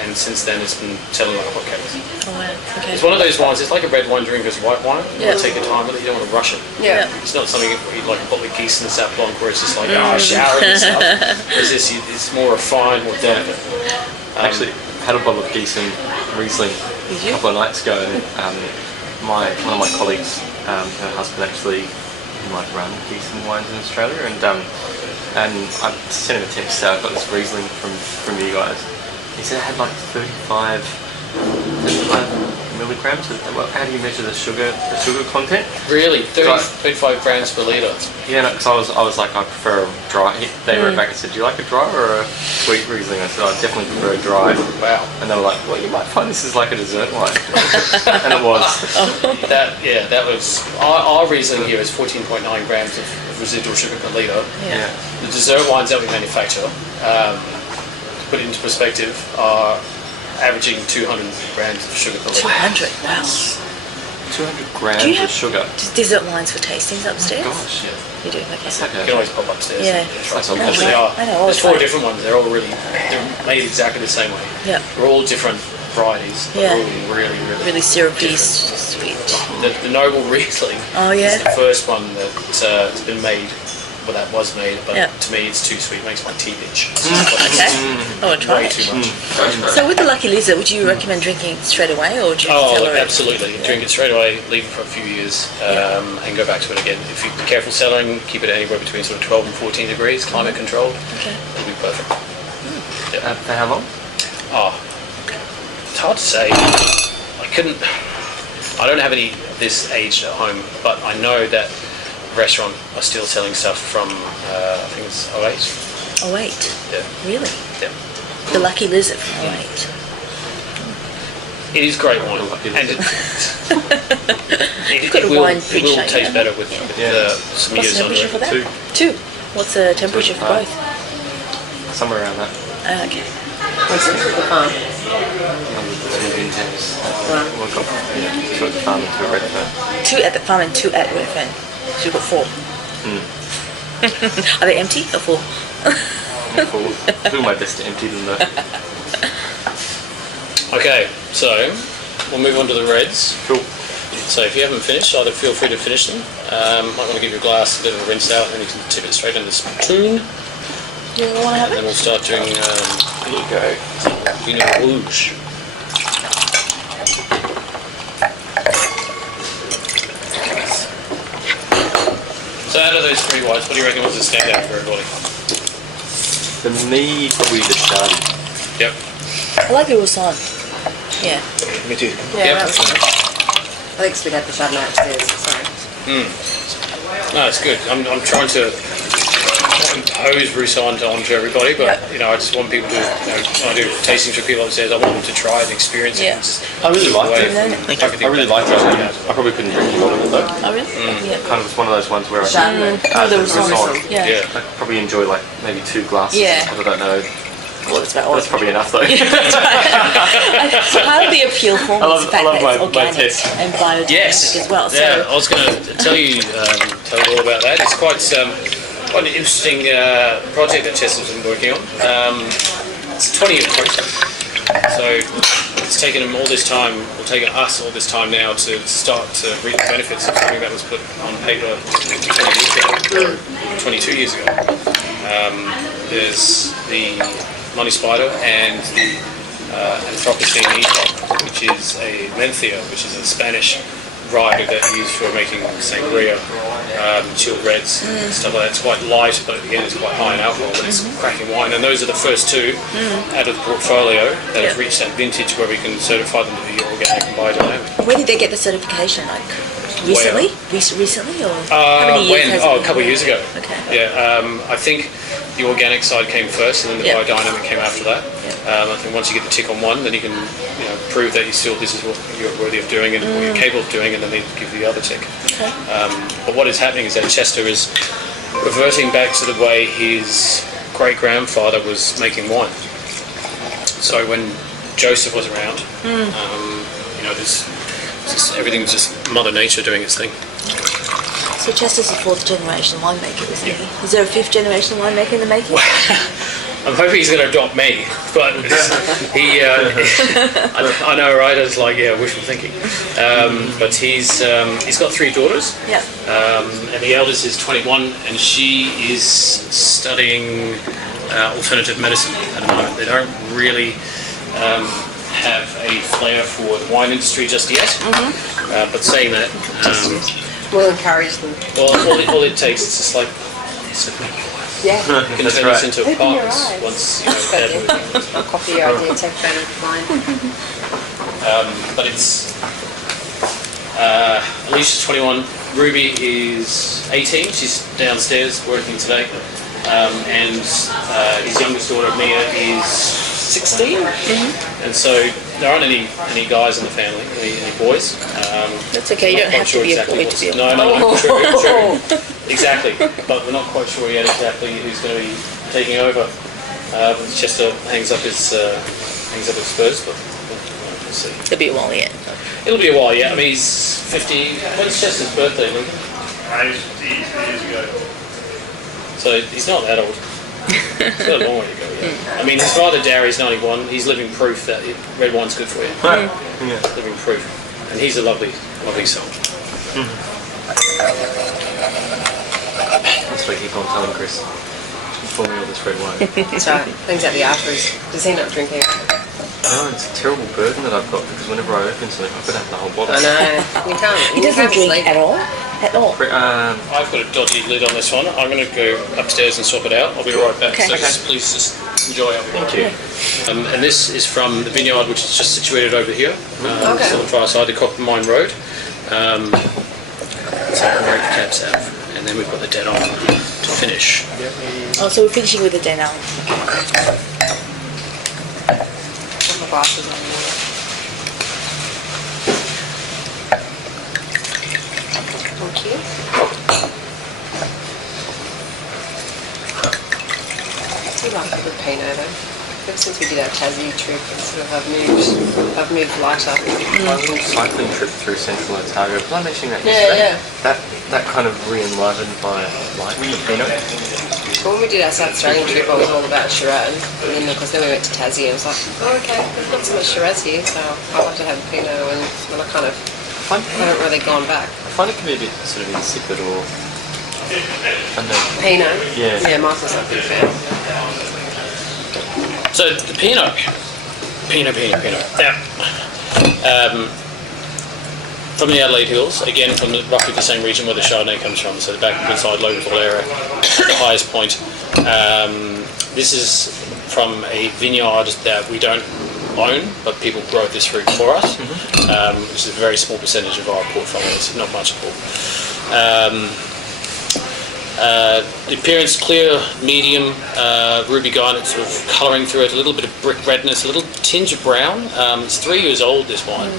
And since then it's been selling like hotcakes. Oh wow. Okay. It's one of those wines, it's like a red wine drink as white wine. You want to take your time with it, you don't want to rush it. Yeah. It's not something where you like a bottle of Geese in the South Blanc where it's just like, shower and stuff. Whereas this, it's more refined, more delicate. Actually, had a bottle of Geese and Riesling a couple of nights ago, and one of my colleagues, her husband actually might run Geese and wines in Australia, and I sent him a text, I've got this Riesling from you guys. He said it had like 35 milligrams. How do you measure the sugar content? Really? 35 grams per litre? Yeah, because I was like, I prefer a dry. They wrote back and said, do you like a dry or a sweet Riesling? I said, I definitely prefer a dry. Wow. And they were like, well, you might find this is like a dessert wine. And it was. That was... Our Riesling here is 14.9 grams of residual sugar per litre. Yeah. The dessert wines that we manufacture, to put it into perspective, are averaging 200 grams of sugar per litre. 200. Wow. 200 grams Do you have of sugar. dessert wines for tastings upstairs? Gosh, yeah. You do. Okay. You can always pop upstairs. Yeah. And try That's some. amazing. They are. I know, There's I'll 4 try. different ones. They're made exactly the same way. Yeah. They're all different varieties. Yeah. They're all really, really, Really syrupy, different. sweet. The Noble Riesling Oh yeah. is the first one that's been made. Well, that was made, but Yeah. to me it's too sweet. It makes my teeth itch. Okay. I want to try Way it. too much. So with the Lucky Lizard, would you recommend drinking straight away, or do you cellar it? Absolutely. Drink it straight away, leave it for a few years, and go back to it again. If you're careful cellaring, keep it anywhere between sort of 12 and 14 degrees, climate controlled. Okay. It'll be perfect. For how long? Oh, it's hard to say. I don't have any of this aged at home, but I know that restaurant are still selling stuff from, I think it's 08. Oh wait. Yeah. Really? Yeah. The Lucky Lizard from 08. It is great wine, and got a wine it pitch, will don't taste you? better with some What's years the under temperature for it. that? 2. What's the temperature for both? Somewhere around that. Okay. What's it at the farm? Two vintages. We've got 2 at the farm and 2 at Redfern. 2 at the farm and 2 at Redfern. So you've got 4. Are they empty or full? I'm doing my best to empty them though. Okay, so we'll move on to the reds. Cool. So if you haven't finished, either feel free to finish them. Might want to give your glass a little rinse out, and then you can tip it straight into the spoon. You want to have And then it? we'll start doing There you go. Pinot Rouge. So out of those 3 whites, what do you reckon was the standout for everybody? For me, probably the Chardonnay. Yep. I like the Roussan. Yeah. Me too. Yeah, Yep. that was nice. I think we had the Chardonnay upstairs. Sorry. No, it's good. I'm trying to impose Roussan onto everybody, but I just want people to, when I do tastings for people upstairs, I want them to try it and experience it. Yeah. And just I really liked it. I I really liked it. I probably couldn't drink a lot of it though. Oh really? Yeah. Kind of it's one of those ones where I Chardonnay. The the Roussan. Roussan. Yeah. Yeah. I probably enjoy like maybe 2 glasses. Yeah. I don't know. Well, it's about That's probably enough though. Part of the appeal for me is the fact that it's organic taste. and biodynamic Yes. as well. So Yeah, I was going to tell you all about that. It's quite an interesting project that Chester's been working on. It's a 20-year project, so it's taken him all this time, or taken us all this time now to start to reap the benefits of something that was put on paper 22 years ago. There's the Money Spider and the Anthropocene Epoch, which is a Mencia, which is a Spanish variety that you use for making sangria, chilled reds, stuff like that. It's quite light, but at the end it's quite high in alcohol, but it's cracking wine. And those are the first 2 out of the portfolio that have reached that vintage where we can certify them to be organic and biodynamic. when did they get the certification? Like recently? Recently or how many years When? has it Oh, a been couple of going? years ago. Okay. Yeah, I think the organic side came first, and then the Yeah. biodynamic came after that. I think once you get the tick on one, then you can prove that this is what you're worthy of doing and what you're capable of doing, and then they give you the other tick. Okay. But what is happening is that Chester is reverting back to the way his great-grandfather was making wine. So when Joseph was around, everything was just Mother Nature doing its thing. So Chester's a 4th generation winemaker, isn't he? Is there a 5th generation winemaker in the making? I'm hoping he's going to adopt me, but he, I know, right? It's like, wishful thinking. But he's got 3 daughters. Yeah. And the eldest is 21, and she is studying alternative medicine at the moment. They don't really have a flair for the wine industry just yet. But saying that, We'll encourage them. well, all it takes is just like this would make your life. Yeah. You can turn this into a partners once Good idea. I'll copy your idea, take that of mine. But it's Alicia's 21, Ruby is 18. She's downstairs working today, and his youngest daughter Mia is 16. And so there aren't any guys in the family, any boys. That's okay, you don't have to be a boy to be a No, true. Exactly, but we're not quite sure yet exactly who's going to be taking over. Chester hangs up his spurs, but we'll see. It'll be a while yet. It'll be a while, yeah. I mean, he's 50. When's Chester's birthday, Lincoln? 50 years ago. So he's not that old. He's got a long way to go, yeah. I mean, his father, Darry's 91. He's living proof that red wine's good for you. Living proof. And he's a lovely, lovely soul. That's what I keep on telling Chris. Pour me all this red wine. That's right. Things at the afterwards. Does he not drink it? No, it's a terrible burden that I've got because whenever I open something, I've got to have the whole bottle. I know. You can't. He doesn't drink at all? At all? I've got a dodgy lid on this one. I'm going to go upstairs and swap it out. I'll be right back. Okay. So please just enjoy it. Thank you. And this is from the vineyard, which is just situated over here. It's on the far side of Coppermine Road. It's a very cab Sav. And then we've got the Denon to finish. Oh, so we're finishing with the Denon. Put my glasses on. Thank you. We like a good Pinot though. Ever since we did our Tassie trip, and sort of I've moved lighter. My little cycling trip through central Otago, was I mentioning that yesterday? Yeah. That kind of re-enlivened my life for Pinot. Well, when we did our South Australian trip, I was all about Shiraz, and then of course then we went to Tassie, and I was like, oh okay, there's not so much Shiraz here, so I like to have a Pinot, and I kind of haven't really gone back. I find it can be a bit sort of insipid or Pinot? Yeah. Yeah, Michael's not a big fan. So the Pinot. Now, from the Adelaide Hills, again from roughly the same region where the Chardonnay comes from, so the back inside Loganville area, the highest point. This is from a vineyard that we don't own, but people grow this fruit for us, which is a very small percentage of our portfolio. It's not much at all. The appearance clear, medium, ruby garnet sort of colouring through it, a little bit of brick redness, a little tinge of brown. It's 3 years old, this wine,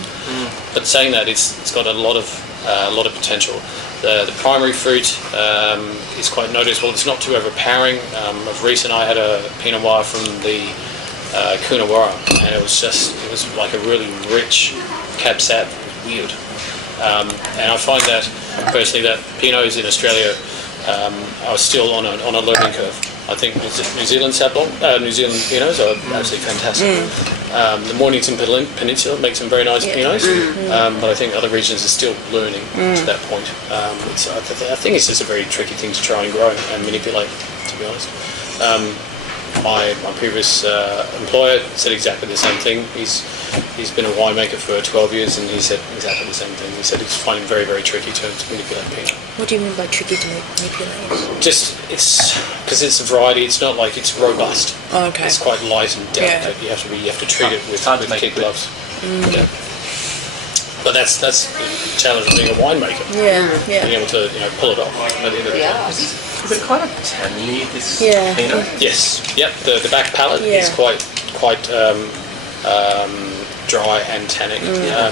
but saying that it's got a lot of potential. The primary fruit is quite noticeable. It's not too overpowering. Of recent, I had a Pinot Noir from the Coonawarra, and it was like a really rich Cab Sav. It was weird, and I find that personally that Pinots in Australia are still on a learning curve. I think New Zealand New Zealand Pinots are absolutely fantastic. The Mornington Peninsula makes some very nice Pinots, but I think other regions are still learning to that point. I think it's just a very tricky thing to try and grow and manipulate, to be honest. My previous employer said exactly the same thing. He's been a winemaker for 12 years, and he said exactly the same thing. He said he's finding it very, very tricky to manipulate Pinot. What do you mean by tricky to manipulate? Just because it's a variety. It's not like it's robust. Oh, okay. It's quite light and delicate. You have to treat it with kid gloves. Yeah. But that's the challenge of being a winemaker. Yeah. Being able to pull it off at the end of the day. Is it quite a tangy, this Pinot? Yes. Yep. The back palate is quite dry and tannic.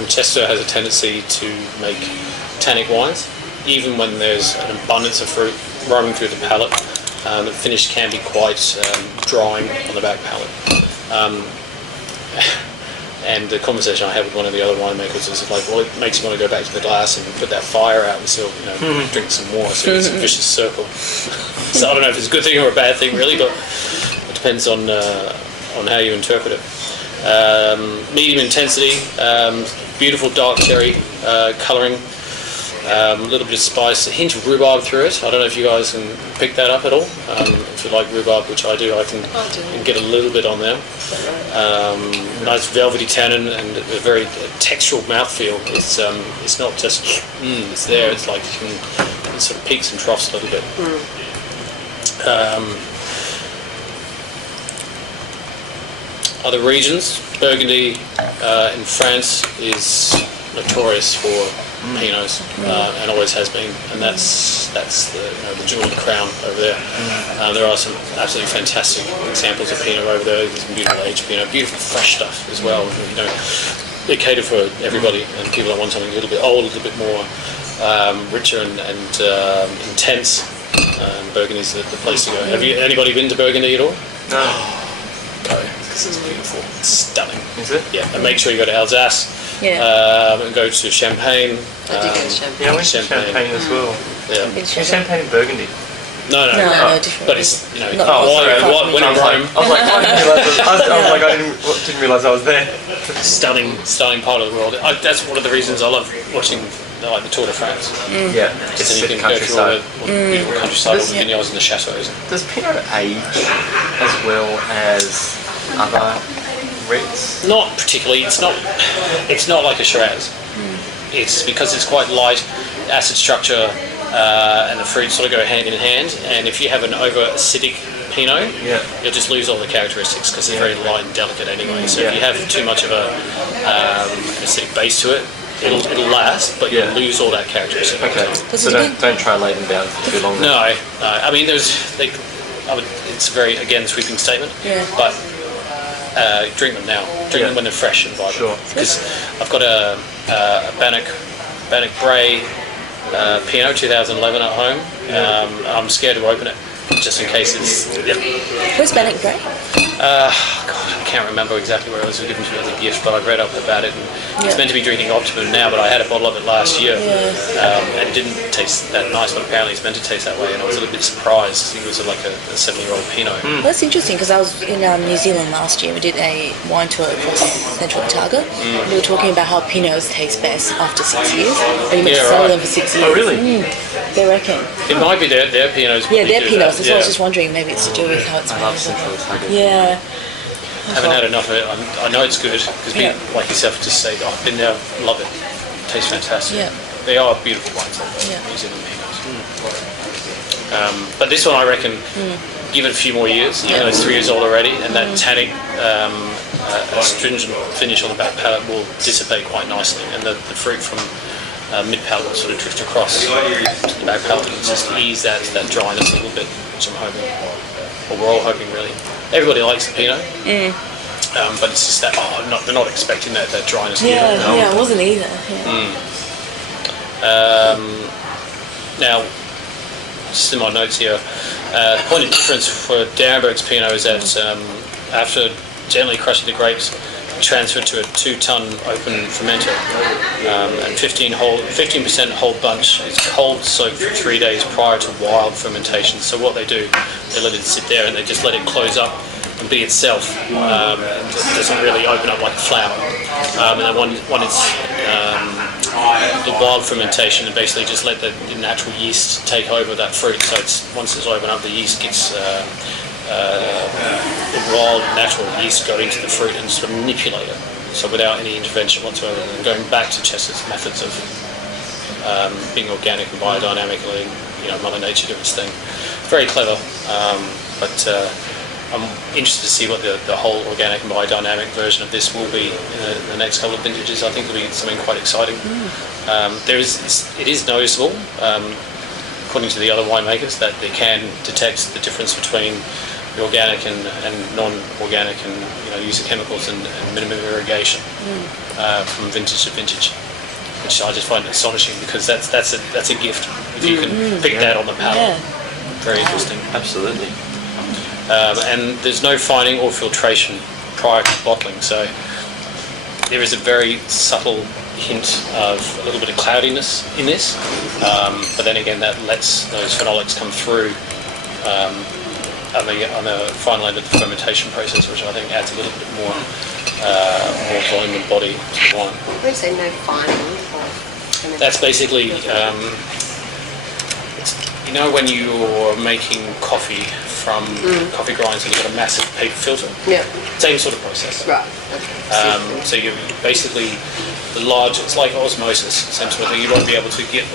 Chester has a tendency to make tannic wines. even when there's an abundance of fruit roaming through the palate, the finish can be quite drying on the back palate. And the conversation I had with one of the other winemakers is like, well, it makes you want to go back to the glass and put that fire out and still, drink some more. So it's a vicious circle. So I don't know if it's a good thing or a bad thing, really, but it depends on how you interpret it. Medium intensity, beautiful dark cherry colouring, a little bit of spice, a hint of rhubarb through it. I don't know if you guys can pick that up at all. If you like rhubarb, which I do, I can get a little bit on there. Nice velvety tannin and a very textural mouthfeel. It's not just it's there. It's like it sort of peaks and troughs a little bit. Other regions, Burgundy in France is notorious for Pinots and always has been, and that's the jewel of the crown over there. There are some absolutely fantastic examples of Pinot over there. There's some beautiful aged Pinot, beautiful fresh stuff as well. They cater for everybody and people that want something a little bit old, a little bit more richer and intense. Burgundy's the place to go. Have anybody been to Burgundy at all? No. Go, because it's beautiful. It's stunning. Is it? Yeah, and make sure you go to Alsace. Yeah. And go to Champagne. I did go to Champagne. Yeah, I went to Champagne as well. Yeah. Is Champagne in Burgundy? No, different. but it's when in I Rome, was like, I didn't realise I was there. stunning part of the world. That's one of the reasons I love watching the Tour de France. Yeah, Because it's then the you can go through all countryside. the beautiful countryside, all the vineyards and the chateaux. Does Pinot age as well as other reds? Not particularly. It's not like a Shiraz. It's because it's quite light, acid structure, and the fruits sort of go hand in hand. And if you have an over acidic Pinot, you'll just lose all the characteristics because it's very light and delicate anyway. So if you have too much of an acidic base to it, it'll last, but you'll lose all that characteristic. Okay. So don't try and lay them down for too long. No. I mean, it's a very, again, sweeping statement. Yeah. But drink them now. Drink them when they're fresh and vibrant. Sure. Because I've got a Bannock Bray Pinot 2011 at home. I'm scared to open it just in case it's. Where's Bannock Bray? God, I can't remember exactly where it was given to me as a gift, but I've read up about it. And it's meant to be drinking Optimum now, but I had a bottle of it last year, and it didn't taste that nice. But apparently, it's meant to taste that way, and I was a little bit surprised. It was like a 7-year-old Pinot. That's interesting because I was in New Zealand last year. We did a wine tour across Central Otago. We were talking about how Pinots taste best after 6 years. Or you meant to sell them for 6 years. Oh, really? They reckon. It might be their Pinots. Yeah, their Pinots. That's what I was just wondering. Maybe it's to do with how it's I love Central Otago. Yeah. Haven't had enough of it. I know it's good because people like yourself just say, "Oh, I've been there, love it, tastes fantastic." Yeah. They are beautiful wines. New Zealand Pinots. But this one, I reckon, give it a few more years, even though it's 3 years old already, and that tannic, astringent finish on the back palate will dissipate quite nicely, and the fruit from mid palate will sort of drift across to the back palate and just ease that dryness a little bit, which I'm hoping, or we're all hoping really. Everybody likes the Pinot, but it's just that they're not expecting that dryness. Yeah, it wasn't either. Now, just in my notes here, the point of difference for D'Arenberg's Pinot is that after gently crushing the grapes, transferred to a 2-ton open fermenter, and 15% whole bunch is cold soaked for 3 days prior to wild fermentation. So what they do, they let it sit there and they just let it close up and be itself. It doesn't really open up like a flower. And then when it's the wild fermentation, and basically just let the natural yeast take over that fruit. So once it's opened up, the yeast gets the wild natural yeast go into the fruit and sort of manipulate it. So without any intervention whatsoever. And going back to Chester's methods of being organic and biodynamically, Mother Nature did its thing. Very clever, but I'm interested to see what the whole organic and biodynamic version of this will be in the next couple of vintages. I think it'll be something quite exciting. It is noticeable, according to the other winemakers, that they can detect the difference between the organic and non-organic, and use of chemicals and minimum irrigation from vintage to vintage. which I just find astonishing because that's a gift if you can pick that on the palate. Very interesting. Absolutely. And there's no fining or filtration prior to bottling, so there is a very subtle hint of a little bit of cloudiness in this, but then again that lets those phenolics come through on the final end of the fermentation process, which I think adds a little bit more volume and body to the wine. When you say no fining, That's basically, you know when you're making coffee from coffee grinds and you've got a massive paper filter? yeah, Same sort of process. right. Okay. So you basically, it's like osmosis, same sort of thing. You won't be able to get,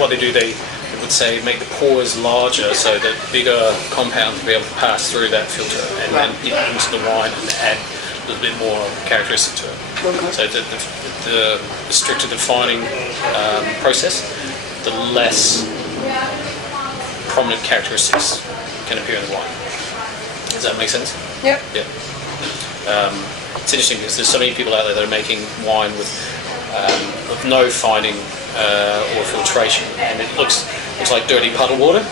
what they do, they would say make the pores larger so that bigger compounds will be able to pass through that filter and then get into the wine and add a little bit more characteristic to it. So the stricter the fining process, the less prominent characteristics can appear in the wine. Does that make sense? Yep. Yeah. It's interesting because there's so many people out there that are making wine with no fining or filtration, and it looks like dirty puddle water.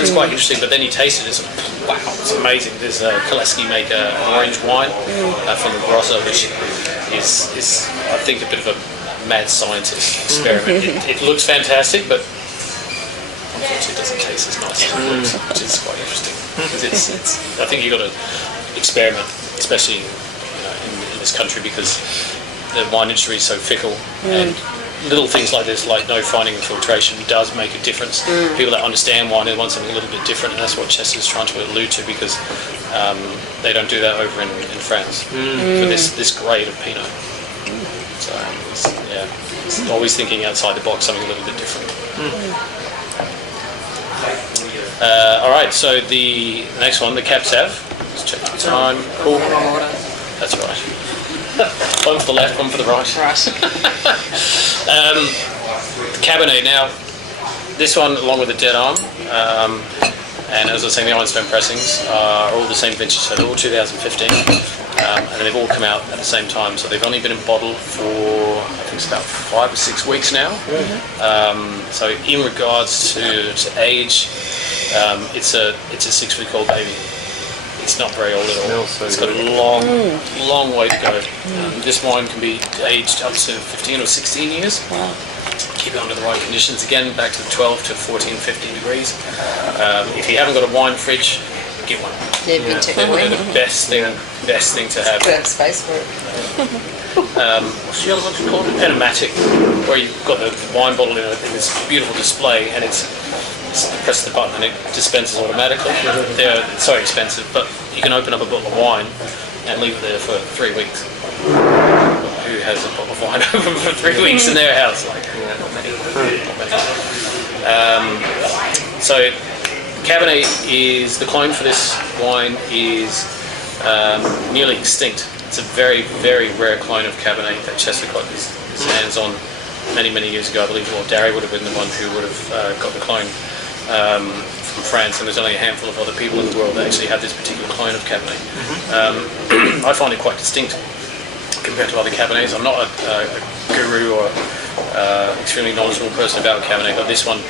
It's quite interesting, but then you taste it, it's wow, it's amazing. There's Kaleski make an orange wine from the Barossa, which is I think a bit of a mad scientist experiment. It looks fantastic, but unfortunately it doesn't taste as nice as it looks, which is quite interesting. Because I think you've got to experiment, especially in this country, because the wine industry is so fickle, and little things like this, like no fining and filtration, does make a difference. People that understand wine, they want something a little bit different, and that's what Chester's trying to allude to, because they don't do that over in France for this grade of Pinot. So it's always thinking outside the box, something a little bit different. All right, so the next one, the Cab Sav. Let's check the time. Cool. That's right. One for the left, one for the right. Cabernet. Now, this one, along with the Dead Arm, and as I was saying, the Ironstone pressings are all the same vintage, so they're all 2015, and they've all come out at the same time. So they've only been in bottle for, I think it's about 5 or 6 weeks now. So in regards to age, it's a 6-week-old baby. It's not very old at all. It's got a long way to go. This wine can be aged up to 15 or 16 years. Wow. Keep it under the right conditions. Again, back to the 12 to 14, 15 degrees. If you haven't got a wine fridge, get one. Yeah, They're the best thing to have. Could have space for it. What's the other one called? Enigmatic, where you've got the wine bottle in this beautiful display, and it's press the button and it dispenses automatically. They're so expensive, but you can open up a bottle of wine and leave it there for 3 weeks. Who has a bottle of wine open for 3 weeks in their house? Like, not many. So Cabernet is, the clone for this wine is nearly extinct. It's a very, very rare clone of Cabernet that Chester got his hands on many, many years ago. I believe Darry would have been the one who would have got the clone from France, and there's only a handful of other people in the world that actually have this particular clone of Cabernet. I find it quite distinct compared to other Cabernets. I'm not a guru or extremely knowledgeable person about Cabernet, but this one,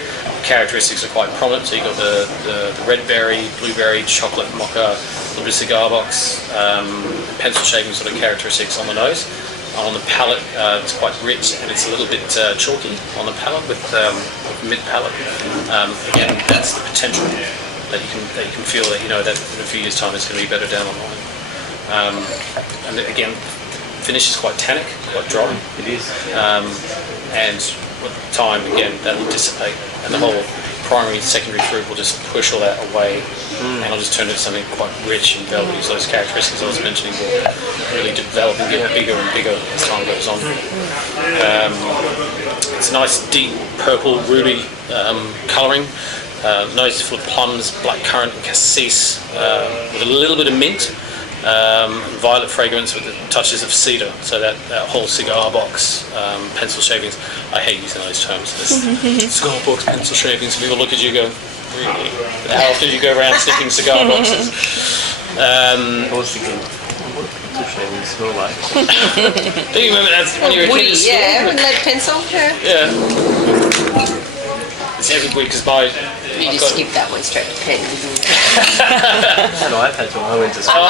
characteristics are quite prominent. So you've got the red berry, blueberry, chocolate mocha, a little bit of cigar box, pencil shaving sort of characteristics on the nose. On the palate, it's quite rich and it's a little bit chalky on the palate with mid palate. Again, that's the potential that you can feel that that in a few years' time it's going to be better down the line. And again, finish is quite tannic, quite dry. It is. And with time, again, that will dissipate, and the whole primary, secondary fruit will just push all that away, and it'll just turn into something quite rich and velvety. So those characteristics I was mentioning will really develop and get bigger and bigger as time goes on. It's a nice deep purple, ruby colouring. Nose is full of plums, black currant and cassis, with a little bit of mint. Violet fragrance with the touches of cedar, so that whole cigar box, pencil shavings. I hate using those terms. Cigar box, pencil shavings. People look at you and go, really? How often do you go around sniffing cigar boxes? I was thinking, pencil shaving smell like? Do you remember that when you were a kid? Woody, yeah, with lead pencil. Yeah. Yeah. It's every week because my. You just skip that one straight to pen. I had an iPad when I went to school.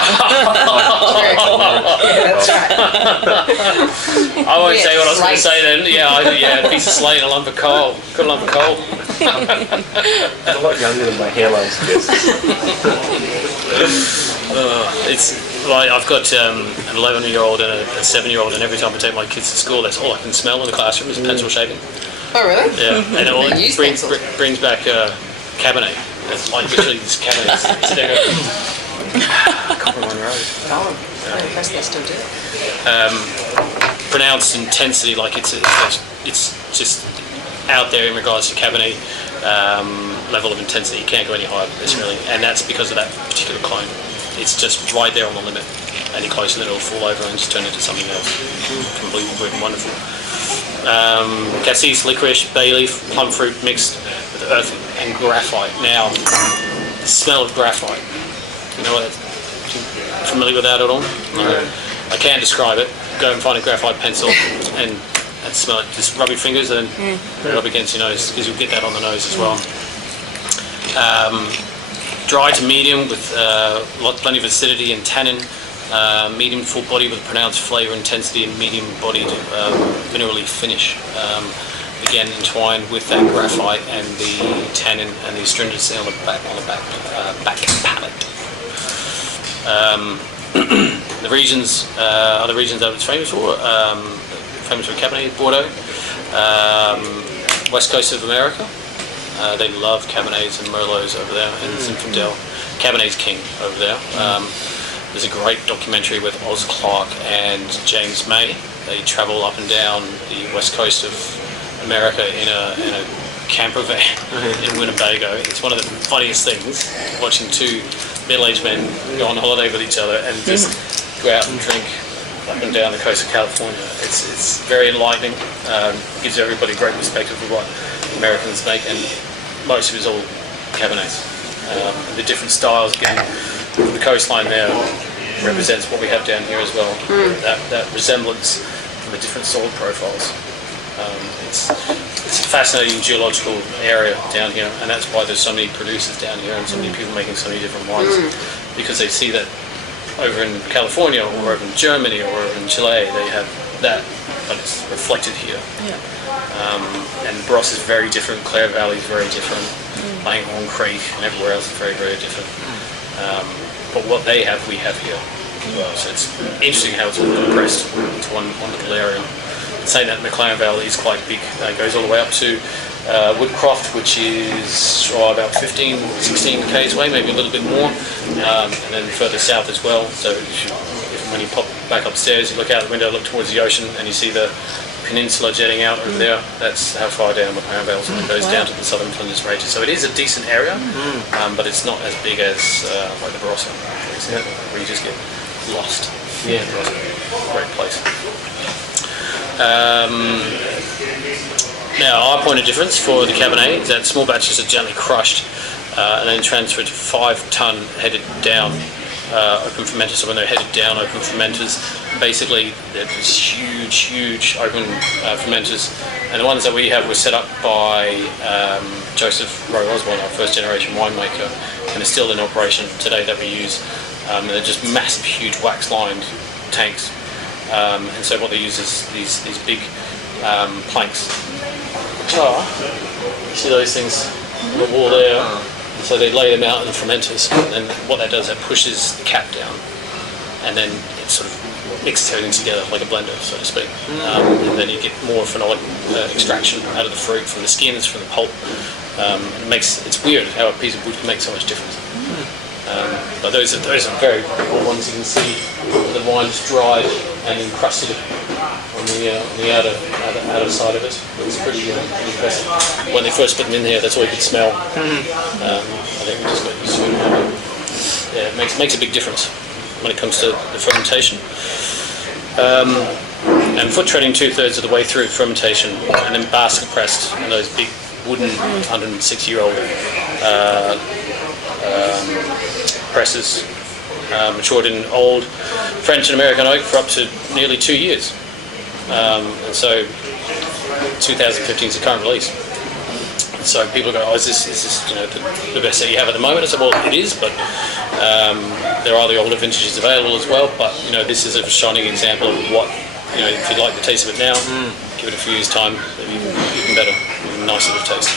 That's right. I won't say what I was going to say then. Yeah, a piece of slate and a lump of coal. Got a lump of coal. I'm a lot younger than my hairline suggests. It's like I've got an 11-year-old and a 7-year-old, and every time I take my kids to school, that's all I can smell in the classroom is pencil shaving. Oh, really? Yeah, and it all They use brings back Cabernet. It's like literally this Cabernet. It's there. Copper One Road. Oh, I'm impressed they still do it. Pronounced intensity, like it's just out there in regards to Cabernet level of intensity. You can't go any higher necessarily, and that's because of that particular clone. It's just right there on the limit. Any closer, then it'll fall over and just turn into something else. Completely weird and wonderful. Cassis, licorice, bay leaf, plum fruit mixed with earth and graphite. Now, the smell of graphite. You know what? Familiar with that at all? No. I can't describe it. Go and find a graphite pencil and smell it. Just rub your fingers and then rub against your nose because you'll get that on the nose as well. Dry to medium with plenty of acidity and tannin. Medium full body with pronounced flavour intensity and medium bodied minerally finish. Again entwined with that graphite and the tannin and the astringency on the back palate. The regions other regions that it's famous for Cabernet, Bordeaux, west coast of America. They love Cabernets and Merlots over there, and Zinfandel. Cabernet's king over there. There's a great documentary with Oz Clarke and James May. They travel up and down the west coast of America in a camper van in Winnebago. It's one of the funniest things, watching two middle-aged men go on holiday with each other and just go out and drink up and down the coast of California. It's very enlightening. Gives everybody great perspective of what Americans make, and most of it is all Cabernets. The different styles, again, the coastline there represents what we have down here as well. That resemblance from the different soil profiles. It's a fascinating geological area down here, and that's why there's so many producers down here and so many people making so many different wines, because they see that over in California or over in Germany or over in Chile they have that, but it's reflected here. And Barossa is very different, Clare Valley is very different, Langhorne Creek and everywhere else is very, very different. But what they have, we have here as well. So it's interesting how it's all compressed into one little area. Saying that McLAREN Vale is quite big. It goes all the way up to Woodcroft, which is about 15, 16 k's away, maybe a little bit more, and then further south as well. So when you pop back upstairs, you look out the window, look towards the ocean, and you see the peninsula jetting out over there. That's how far down McLAREN Vale is. It goes down to the southern Flinders Ranges. So it is a decent area, but it's not as big as like the Barossa, for example, where you just get lost. Yeah, great place. Now, our point of difference for the Cabernet is that small batches are gently crushed and then transferred to 5-ton headed down open fermenters. So when they're headed down open fermenters, basically they're these huge open fermenters, and the ones that we have were set up by Joseph Rowe Osborne, our first generation winemaker, and are still in operation today that we use. And they're just massive, huge wax-lined tanks. And so what they use is these big planks. You see those things on the wall there? So they lay them out in the fermenters, and then what that does, that pushes the cap down, and then it sort of mixes everything together like a blender, so to speak. And then you get more phenolic extraction out of the fruit, from the skins, from the pulp. It's weird how a piece of wood can make so much difference. But those are very cool ones. You can see the wine's dried and encrusted on the outer side of it. It's pretty impressive. When they first put them in here, that's all you could smell. I think we just got used to it. Yeah, it makes a big difference when it comes to the fermentation. And foot treading 2/3 of the way through fermentation, and then basket pressed in those big wooden 106-year-old presses matured in old French and American oak for up to nearly 2 years. And so 2015 is the current release. So people go, oh, is this the best that you have at the moment? I said, well, it is, but there are the older vintages available as well. But this is a shining example of what if you like the taste of it now, give it a few years' time, even better, even nicer of taste.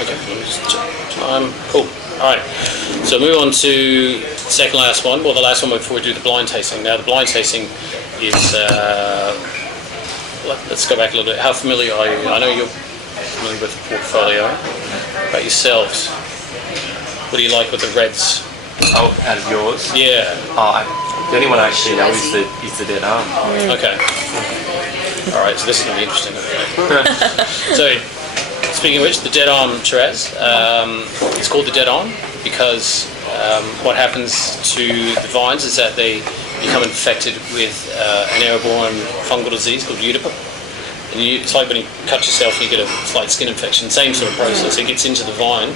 Okay, let me just check time. Cool. All right. So move on to the second last one. Well, the last one before we do the blind tasting. Now, the blind tasting is. Let's go back a little bit. How familiar are you? I know you're familiar with the portfolio. About yourselves, what do you like with the reds? Oh, out of yours? Yeah. The only one I actually know is the dead arm. Okay. All right. So this is going to be interesting. So, speaking of which, the dead arm Shiraz. It's called the dead arm because what happens to the vines is that they become infected with an airborne fungal disease called Udipa. And it's like when you cut yourself and you get a slight skin infection, same sort of process. It gets into the vine,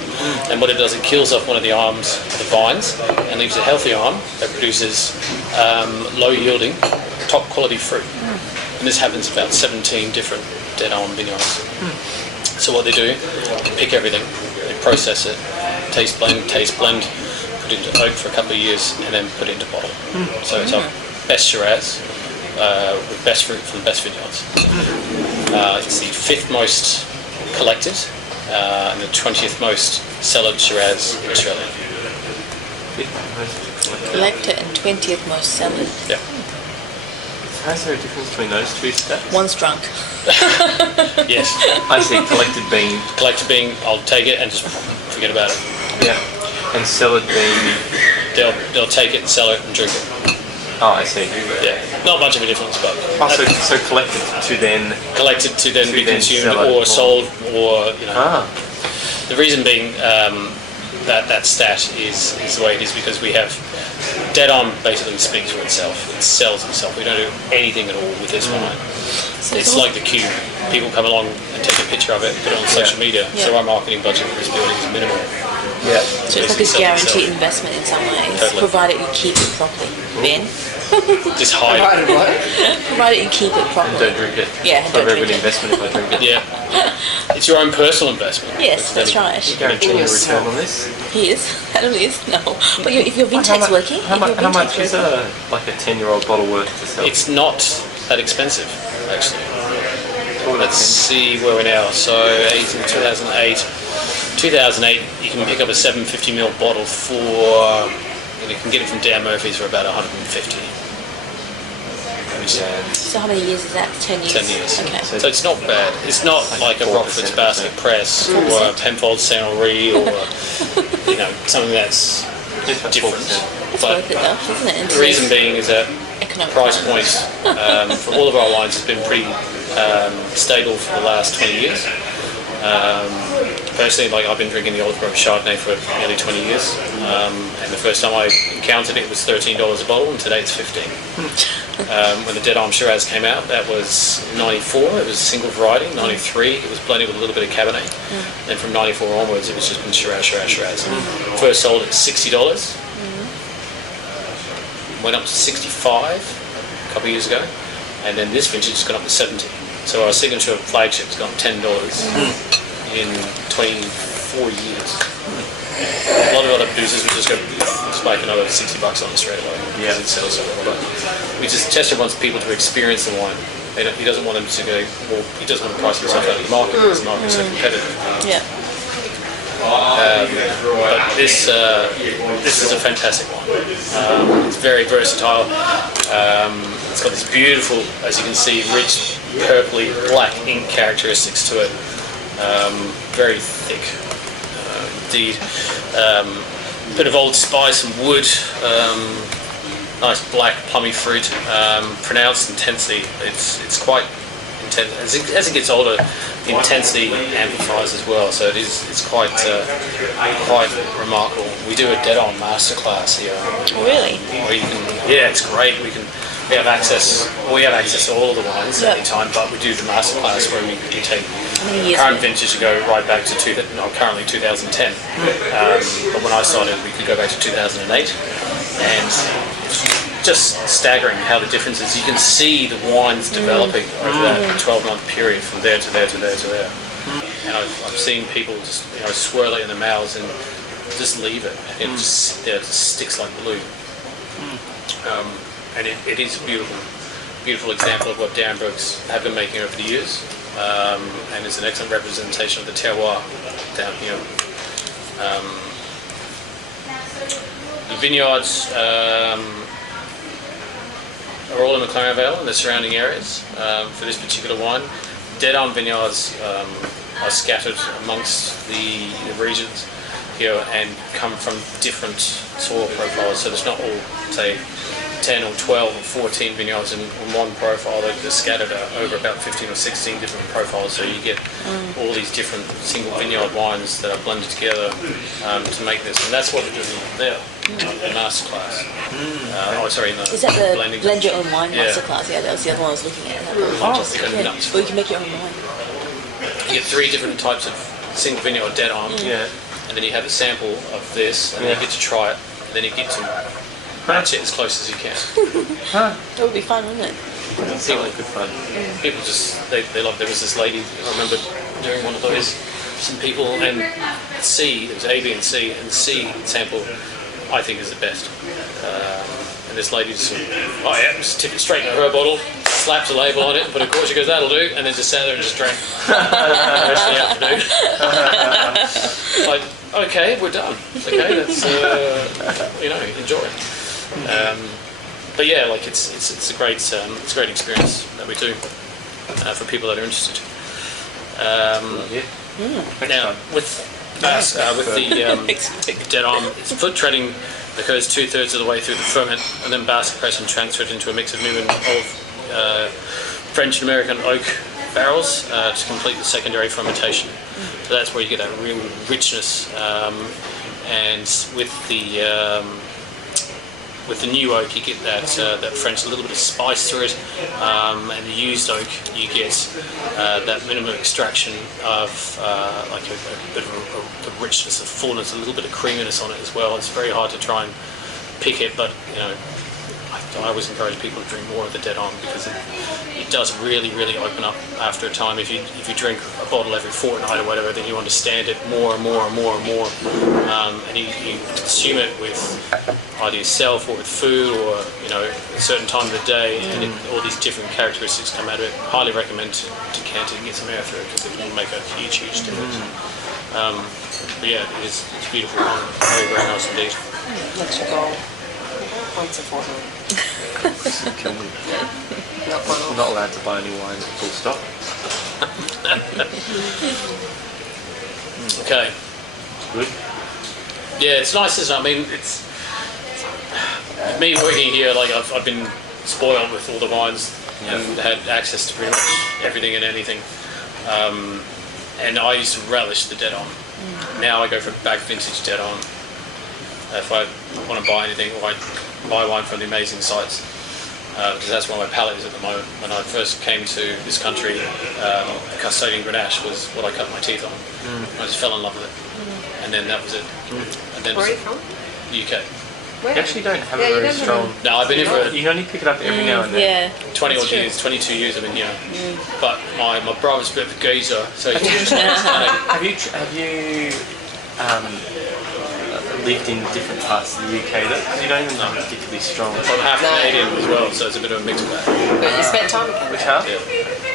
and what it does, it kills off one of the arms of the vines and leaves a healthy arm that produces low-yielding, top-quality fruit. And this happens in about 17 different dead arm vineyards. So what they do, they pick everything, they process it, taste blend, put it into oak for a couple of years, and then put it into bottle. So it's our best Shiraz with best fruit from the best vineyards. It's the 5th most collected and the 20th most cellared Shiraz in Australia. Collected and 20th most cellared. Yeah. Is there a difference between those two stats? One's drunk. Yes. I see collected being... Collected being, I'll take it and just forget about it. Yeah. And cellared being... They'll take it, sell it, and drink it. Oh, I see. Yeah. Not much of a difference, but... So collected to then... Collected to then be consumed cellared or sold or, The reason being that stat is the way it is because we have... Dead arm basically speaks for itself. It sells itself. We don't do anything at all with this wine. It's like the cube. People come along and take a picture of it, put it on social media. So our marketing budget for this building is minimal. Yeah. So it's like a guaranteed investment in some ways, provided you keep it properly. Ben? Just hide it. Provided you keep it properly. Don't drink it. Yeah, it's not a very don't good drink it. investment if I drink it. Yeah. It's your own personal investment. Yes, that's right. Guarantee a return on this? He is. Adam is. No. But if your vintage's working, How much is like a 10-year-old bottle worth to sell? It's not that expensive, actually. Let's see where we're now. So, 2008. 2008, you can pick up a 750ml bottle for... You can get it from Dan Murphy's for about 150. So how many years is that? 10 years? 10 years. Okay. So it's not bad. It's not like a Rockford's Basket Press or a Penfolds Saint Henri or something that's different. It's worth it though, isn't it? The reason being is that Economic price points for all of our wines has been pretty stable for the last 20 years. Personally, I've been drinking the Olive Grove Chardonnay for nearly 20 years, and the first time I encountered it was $13 a bottle, and today it's $15. When the Dead Arm Shiraz came out, that was 94. It was a single variety. 93, it was blended with a little bit of Cabernet. Then from 94 onwards, it was just been Shiraz. First sold at $60. Went up to 65 a couple of years ago, and then this vintage has gone up to 70. So our signature flagship has gone up $10 in 24 years. A lot of other producers would just go spike another $60 on it straight away because it sells so well. But we just Chester wants people to experience the wine. He doesn't want them to go. Well, he doesn't want to price himself out of the market because the market is so competitive. Yeah. But this is a fantastic wine. It's very versatile. It's got this beautiful, as you can see, rich purpley black ink characteristics to it. Very thick indeed. Bit of old spice and wood. Nice black plummy fruit. Pronounced intensity. It's quite intense. As it gets older, the intensity amplifies as well. So it's quite remarkable. We do a dead-on masterclass here. Really? It's great. We we have access to all of the wines at any time, but we do the masterclass where we take current vintage to go right back to currently 2010. But when I started, we could go back to 2008, and just staggering how the difference is. You can see the wines developing over that 12-month period from there to there to there to there. And I've seen people just swirl it in their mouths and just leave it, and it just sit there, it just sticks like glue. And it is a beautiful example of what Danbrook's have been making over the years, and it's an excellent representation of the terroir down here. The vineyards are all in McLAREN Vale and the surrounding areas. For this particular wine, dead arm vineyards are scattered amongst the regions here and come from different soil profiles. So there's not all, say, 10 or 12 or 14 vineyards in one profile. They're scattered over about 15 or 16 different profiles. So you get all these different single vineyard wines that are blended together to make this. And that's what we're doing there, the masterclass. Is that the blending. blend your own wine Yeah. masterclass? Yeah, that was the other one I was looking at. Just go nuts. Or you can make your own wine. You get 3 different types of single vineyard dead arm. Yeah. And then you have a sample of this, and then you get to try it, and then you get to match it as close as you can. That would be fun, wouldn't it? That sounds like good fun. People just, they love, there was this lady, I remember doing one of those, some people, and C, there was A, B and C sample, I think is the best. And this lady just went, oh yeah, just tip it straight into her bottle, slapped a label on it, but of course she goes, that'll do, and then just sat there and just drank the rest of the afternoon. Like, okay, we're done. Okay, that's, enjoy. But yeah, like it's a great experience that we do for people that are interested. Now with the dead arm, it's foot treading occurs 2/3 of the way through the ferment, and then basket press and transferred into a mix of new and old French and American oak barrels to complete the secondary fermentation. So that's where you get that real richness, and with the new oak you get that French, a little bit of spice through it, and the used oak you get that minimum extraction of like a bit of a richness, of fullness, a little bit of creaminess on it as well. It's very hard to try and pick it, but I always encourage people to drink more of the dead arm because it does really open up after a time. If you drink a bottle every fortnight or whatever, then you understand it more and more, and you consume it with either yourself or with food or a certain time of the day, and all these different characteristics come out of it. Highly recommend to decant it and get some air through it because it can make a huge difference. But yeah, it's beautiful wine, very nice indeed. Let's go. Once a fortnight. Can we? Not one We're not allowed to buy any wine, full stop. Okay. Good. Yeah, it's nice, isn't it? I mean, it's me working here. Like I've been spoiled with all the wines and had access to pretty much everything and anything. And I used to relish the dead on. Now I go for back vintage dead on. If I want to buy anything, or I buy wine from the amazing sites, because that's where my palate is at the moment. When I first came to this country, Custodian Grenache was what I cut my teeth on. I just fell in love with it, and then that was it. And then Where are you from? UK. Where? You actually don't have Yeah, a you very don't have strong... No, I've been here for You can only pick it up every now and then. Yeah. 20 odd years, 22 years I've been here. But my brother's a bit of a geezer, so he's just Have you lived in different parts of the UK though? Because you don't even have particularly strong... I'm half Canadian as well, so it's a bit of a mixed bag. But you spent time in Canada. Which half? Yeah,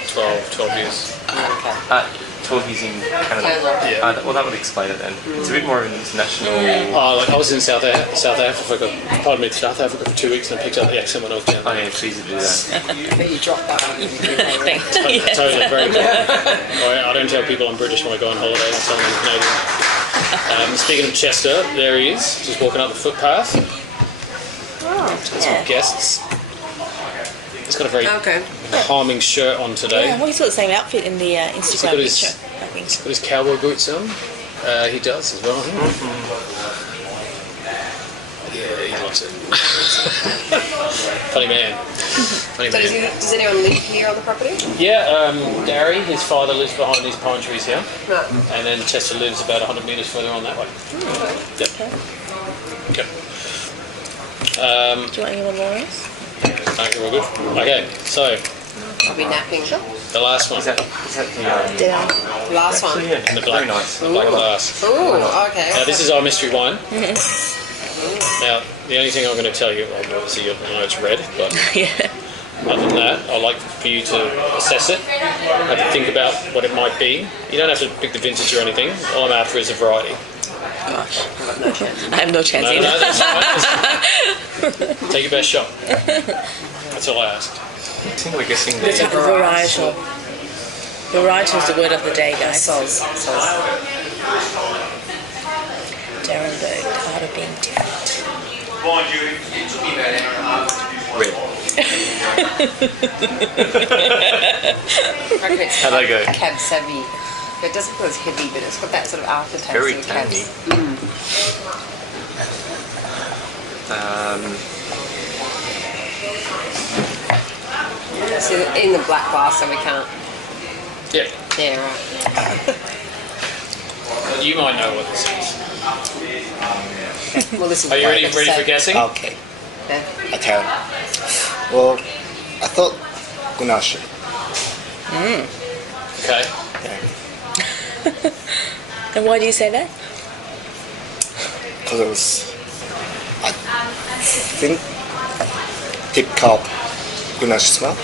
12 years. Okay. 12 years in Canada. Canada. Yeah. Well, that would explain it then. It's a bit more of an international... Like I was in South Africa for 2 weeks, and I picked up the accent when I was down Oh there. yeah, it's easy to do that. But you dropped that one. Totally, very good. I don't tell people I'm British when I go on holiday, I tell them I'm Canadian. Speaking of Chester, there he is, just walking up the footpath. Got some guests. He's got a very calming shirt on today. Yeah, well, he's got the same outfit in the Instagram got picture, his- I think. Got his cowboy boots on. He does as well, I think. Yeah, he likes it. Funny man. 20 So million. does anyone live here on the property? Yeah, Gary, his father lives behind these pine trees here, No. and then Chester lives about 100 metres further on that way. Yep. Yep. Do you want anyone more else? No, you're all good. Okay, so I'll be napping. the last one Is that the Down. Last one. yeah, in the very black, nice. the black glass. Ooh, okay. Now this is our mystery wine. Now the only thing I'm going to tell you, well, obviously you know it's red, but Yeah. other than that, I'd like for you to assess it, have to think about what it might be. You don't have to pick the vintage or anything. All I'm after is a variety. Gosh. I have no chance No, either. no, that's fine. Take your best shot. That's all I ask. I think we're guessing It's a the varietal. Varietal is the word of the day, guys. Soz. Darrenberg, Carter being different. red. I reckon it's How'd that go? Cab Savvy. It doesn't feel as heavy, but it's got that sort of aftertaste. Very of tangy. So in the black glass, so we can't. Yeah. Yeah, right. You might know what this is. Well, this is. Are you ready for guessing? Okay, Yeah. okay. Well, I thought Gunash. Okay. And why do you say that? Because it was, I think, typical Gunash smell.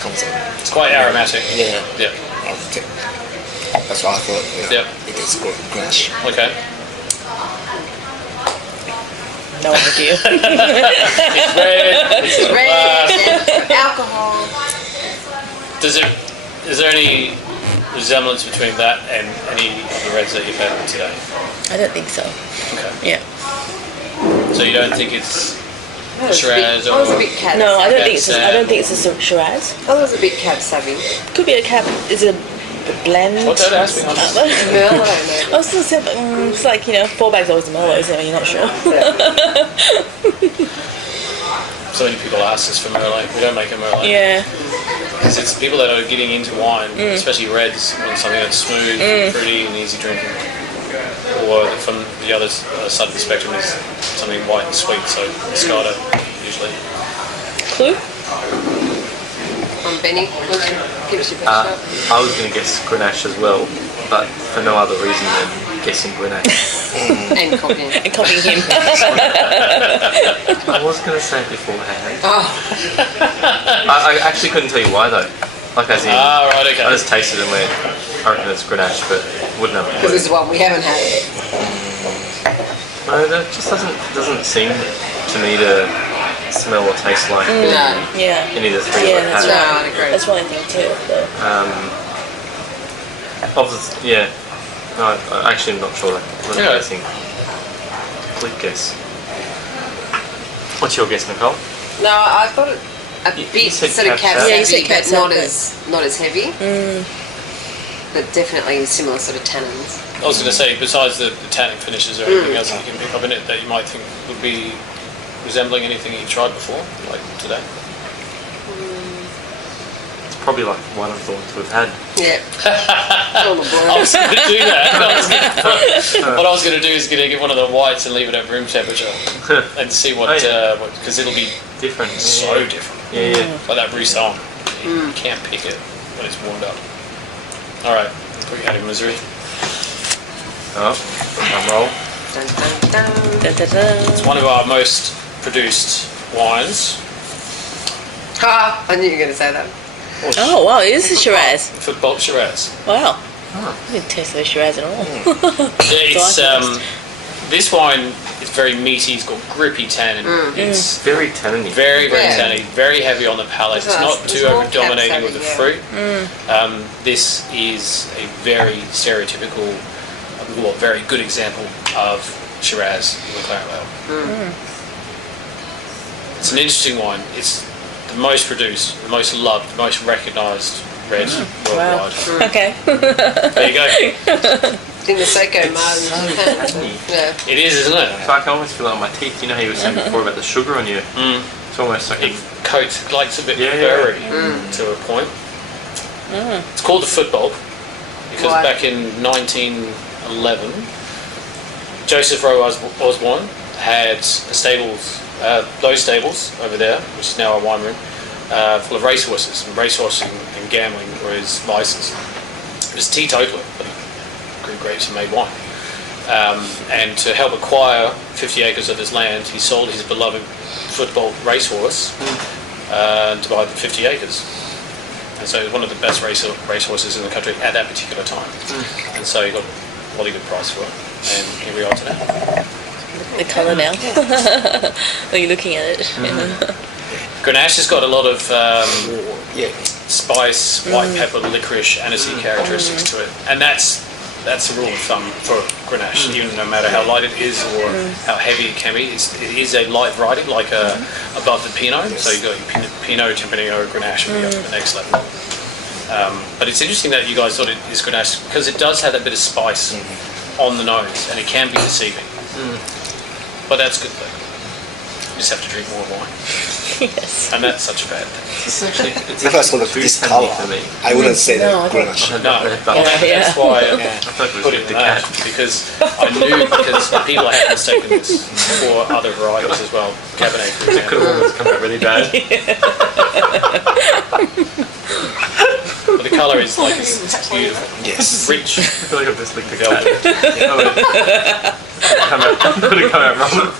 Comes in. It's quite aromatic. Yeah. Yeah. Okay. That's what I thought. Yep. It is good Gunash. Okay. No idea. It's red. It's in a glass. Red, alcohol. Is there any resemblance between that and any of the reds that you've had today? I don't think so. Okay. Yeah. So you don't think it's I was Shiraz I was a or bit cab. No, I don't think That's it's. I don't think it's a Shiraz. I was a bit cab savvy. Could be a cab. Is it a blend? What don't ask me, honest. No, I don't know. I was gonna say, but it's like 4 bags always a Merlot, isn't it? You're not sure. So many people ask us for Merlot. We don't make a Merlot. Yeah. Because it's people that are getting into wine, especially reds, want something that's smooth, pretty, and easy drinking. Or from the other side of the spectrum is something white and sweet, so Moscato usually. Clue? Benny, give us your best shot. I was going to guess Grenache as well, but for no other reason than guessing Grenache. And copying. And copying him. I was going to say it beforehand. Oh, I actually couldn't tell you why though. Like as in, Ah, right, I okay. just tasted it and went, I reckon it's Grenache, but wouldn't have a because clue. this is one we haven't had. No, that just doesn't seem to me to smell or taste like No. Yeah. any of the three Yeah, I've that's had. No, I'd agree. That's what I think too. But Obviously, yeah. No, I actually am not sure. What do Yeah. you think? Quick guess. What's your guess, Nicole? No, I thought it a You bit said sort of cab cab savvy. Yeah, you said savvy, cab but not savvy. as heavy. But definitely similar sort of tannins. I was going to say, besides the tannic finishes or anything else that you can pick up in it that you might think would be resembling anything you've tried before, like today. It's probably like one of the ones we've had. Yeah. All the I boring. was going to do that. What I was going to do is going to get one of the whites and leave it at room temperature and see what, because it'll be Different. so different. Yeah, yeah. Like that Broussard. You can't pick it when it's warmed up. Alright, put you out of misery. Oh, drum roll. Dun, dun, dun. da, da, da. It's one of our most produced wines Ha! I knew you were going to say that. Oh wow, it is a Shiraz. for bulk Shiraz. Wow. I didn't taste the Shiraz at all. It's Delicious. this wine is very meaty. It's got grippy tannin. It's Very tanniny. very Yeah. tanny, very heavy on the palate. It's not It's too more over dominating with the cab-savvy, fruit. This is a very stereotypical, well, very good example of Shiraz McLAREN Vale. It's an interesting wine. It's the most produced, the most loved, the most recognised red Wow. worldwide. Okay. There you go. In the Seiko Mars. Yeah. It is, isn't it? So I can almost feel it on my teeth. You know how you were saying before about the sugar on your It's almost like It coats, like it's a bit Yeah. furry to a point. It's called the football because Why? back in 1911, Joseph Rowe Osborne had stables, those stables over there, which is now a wine room, full of racehorses. And racehorses and gambling were his license. He was a teetotaler, but he grew grapes and made wine. And to help acquire 50 acres of his land, he sold his beloved football racehorse to buy the 50 acres. And so he was one of the best racehorses in the country at that particular time. And so he got a bloody good price for it. And here we are today. The colour now. When you're looking at it. Grenache has got a lot of Yeah. spice, white pepper, licorice, aniseed characteristics to it. And that's the rule of thumb for Grenache, even no matter how light it is or how heavy it can be. It is a light variety, like above the Pinot. So you've got your Pinot, Tempranillo, Grenache will be up to the next level. But it's interesting that you guys thought it is Grenache because it does have that bit of spice on the nose and it can be deceiving. But that's good though. You just have to drink more wine. Yes. And that's such a bad thing. it's actually it's If I saw this color, for me. I wouldn't say No, I that don't- Grenache. No, Yeah. that's why I Yeah. thought it was put it in that, because I knew because people had mistaken this for other varieties as well. Cabernet, for Could example. have almost come out really bad. But the colour is like it's beautiful, Yes. rich. I feel like I've just licked the Yeah. cat. Could have come out wrong.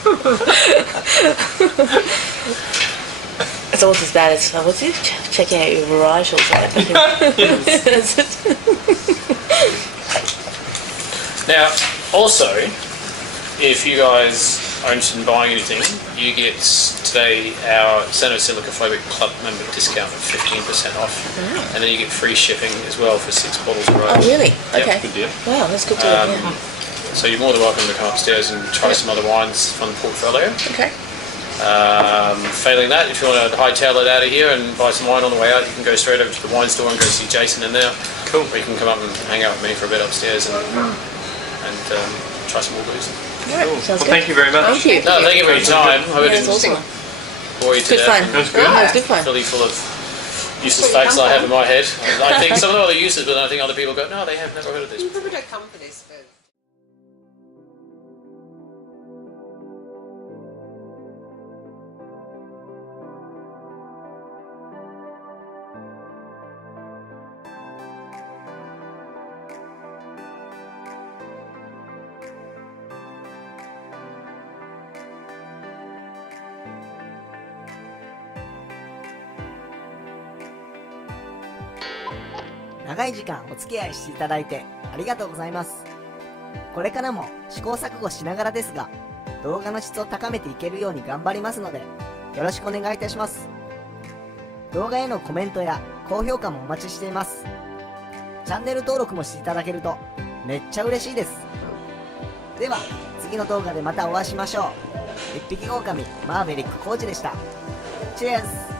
It's almost as bad as what's it? Checking out your varietals. Now, also, if you guys are interested in buying anything, you get today our Sano Silica Phobic Club member discount of 15% off, and then you get free shipping as well for 6 bottles a row. Oh really? Yep. Okay. Good deal. Wow, that's good to hear. So you're more than welcome to come upstairs and try some other wines from the portfolio. Okay. Failing that, if you want to hightail it out of here and buy some wine on the way out, you can go straight over to the wine store and go see Jason in there. Cool. Or you can come up and hang out with me for a bit upstairs and try some more booze. All right. Sounds Well, good. thank you very much. Thank you. No, thank you for your time. I hope it Yeah, it's didn't awesome. bore you to Good death. fun. and That's good. Yeah, it's good fun. Fully full of useless facts I have in my head. I think some of them are useless, but I think other people go, no, they have never heard of this. You probably don't come for this, but. 長い時間お付き合いしていただいてありがとうございます。これからも試行錯誤しながらですが、動画の質を高めていけるように頑張りますので、よろしくお願いいたします。動画へのコメントや高評価もお待ちしています。チャンネル登録もしていただけるとめっちゃ嬉しいです。では次の動画でまたお会いしましょう。一匹狼マーヴェリックコーチでした。チェアーズ。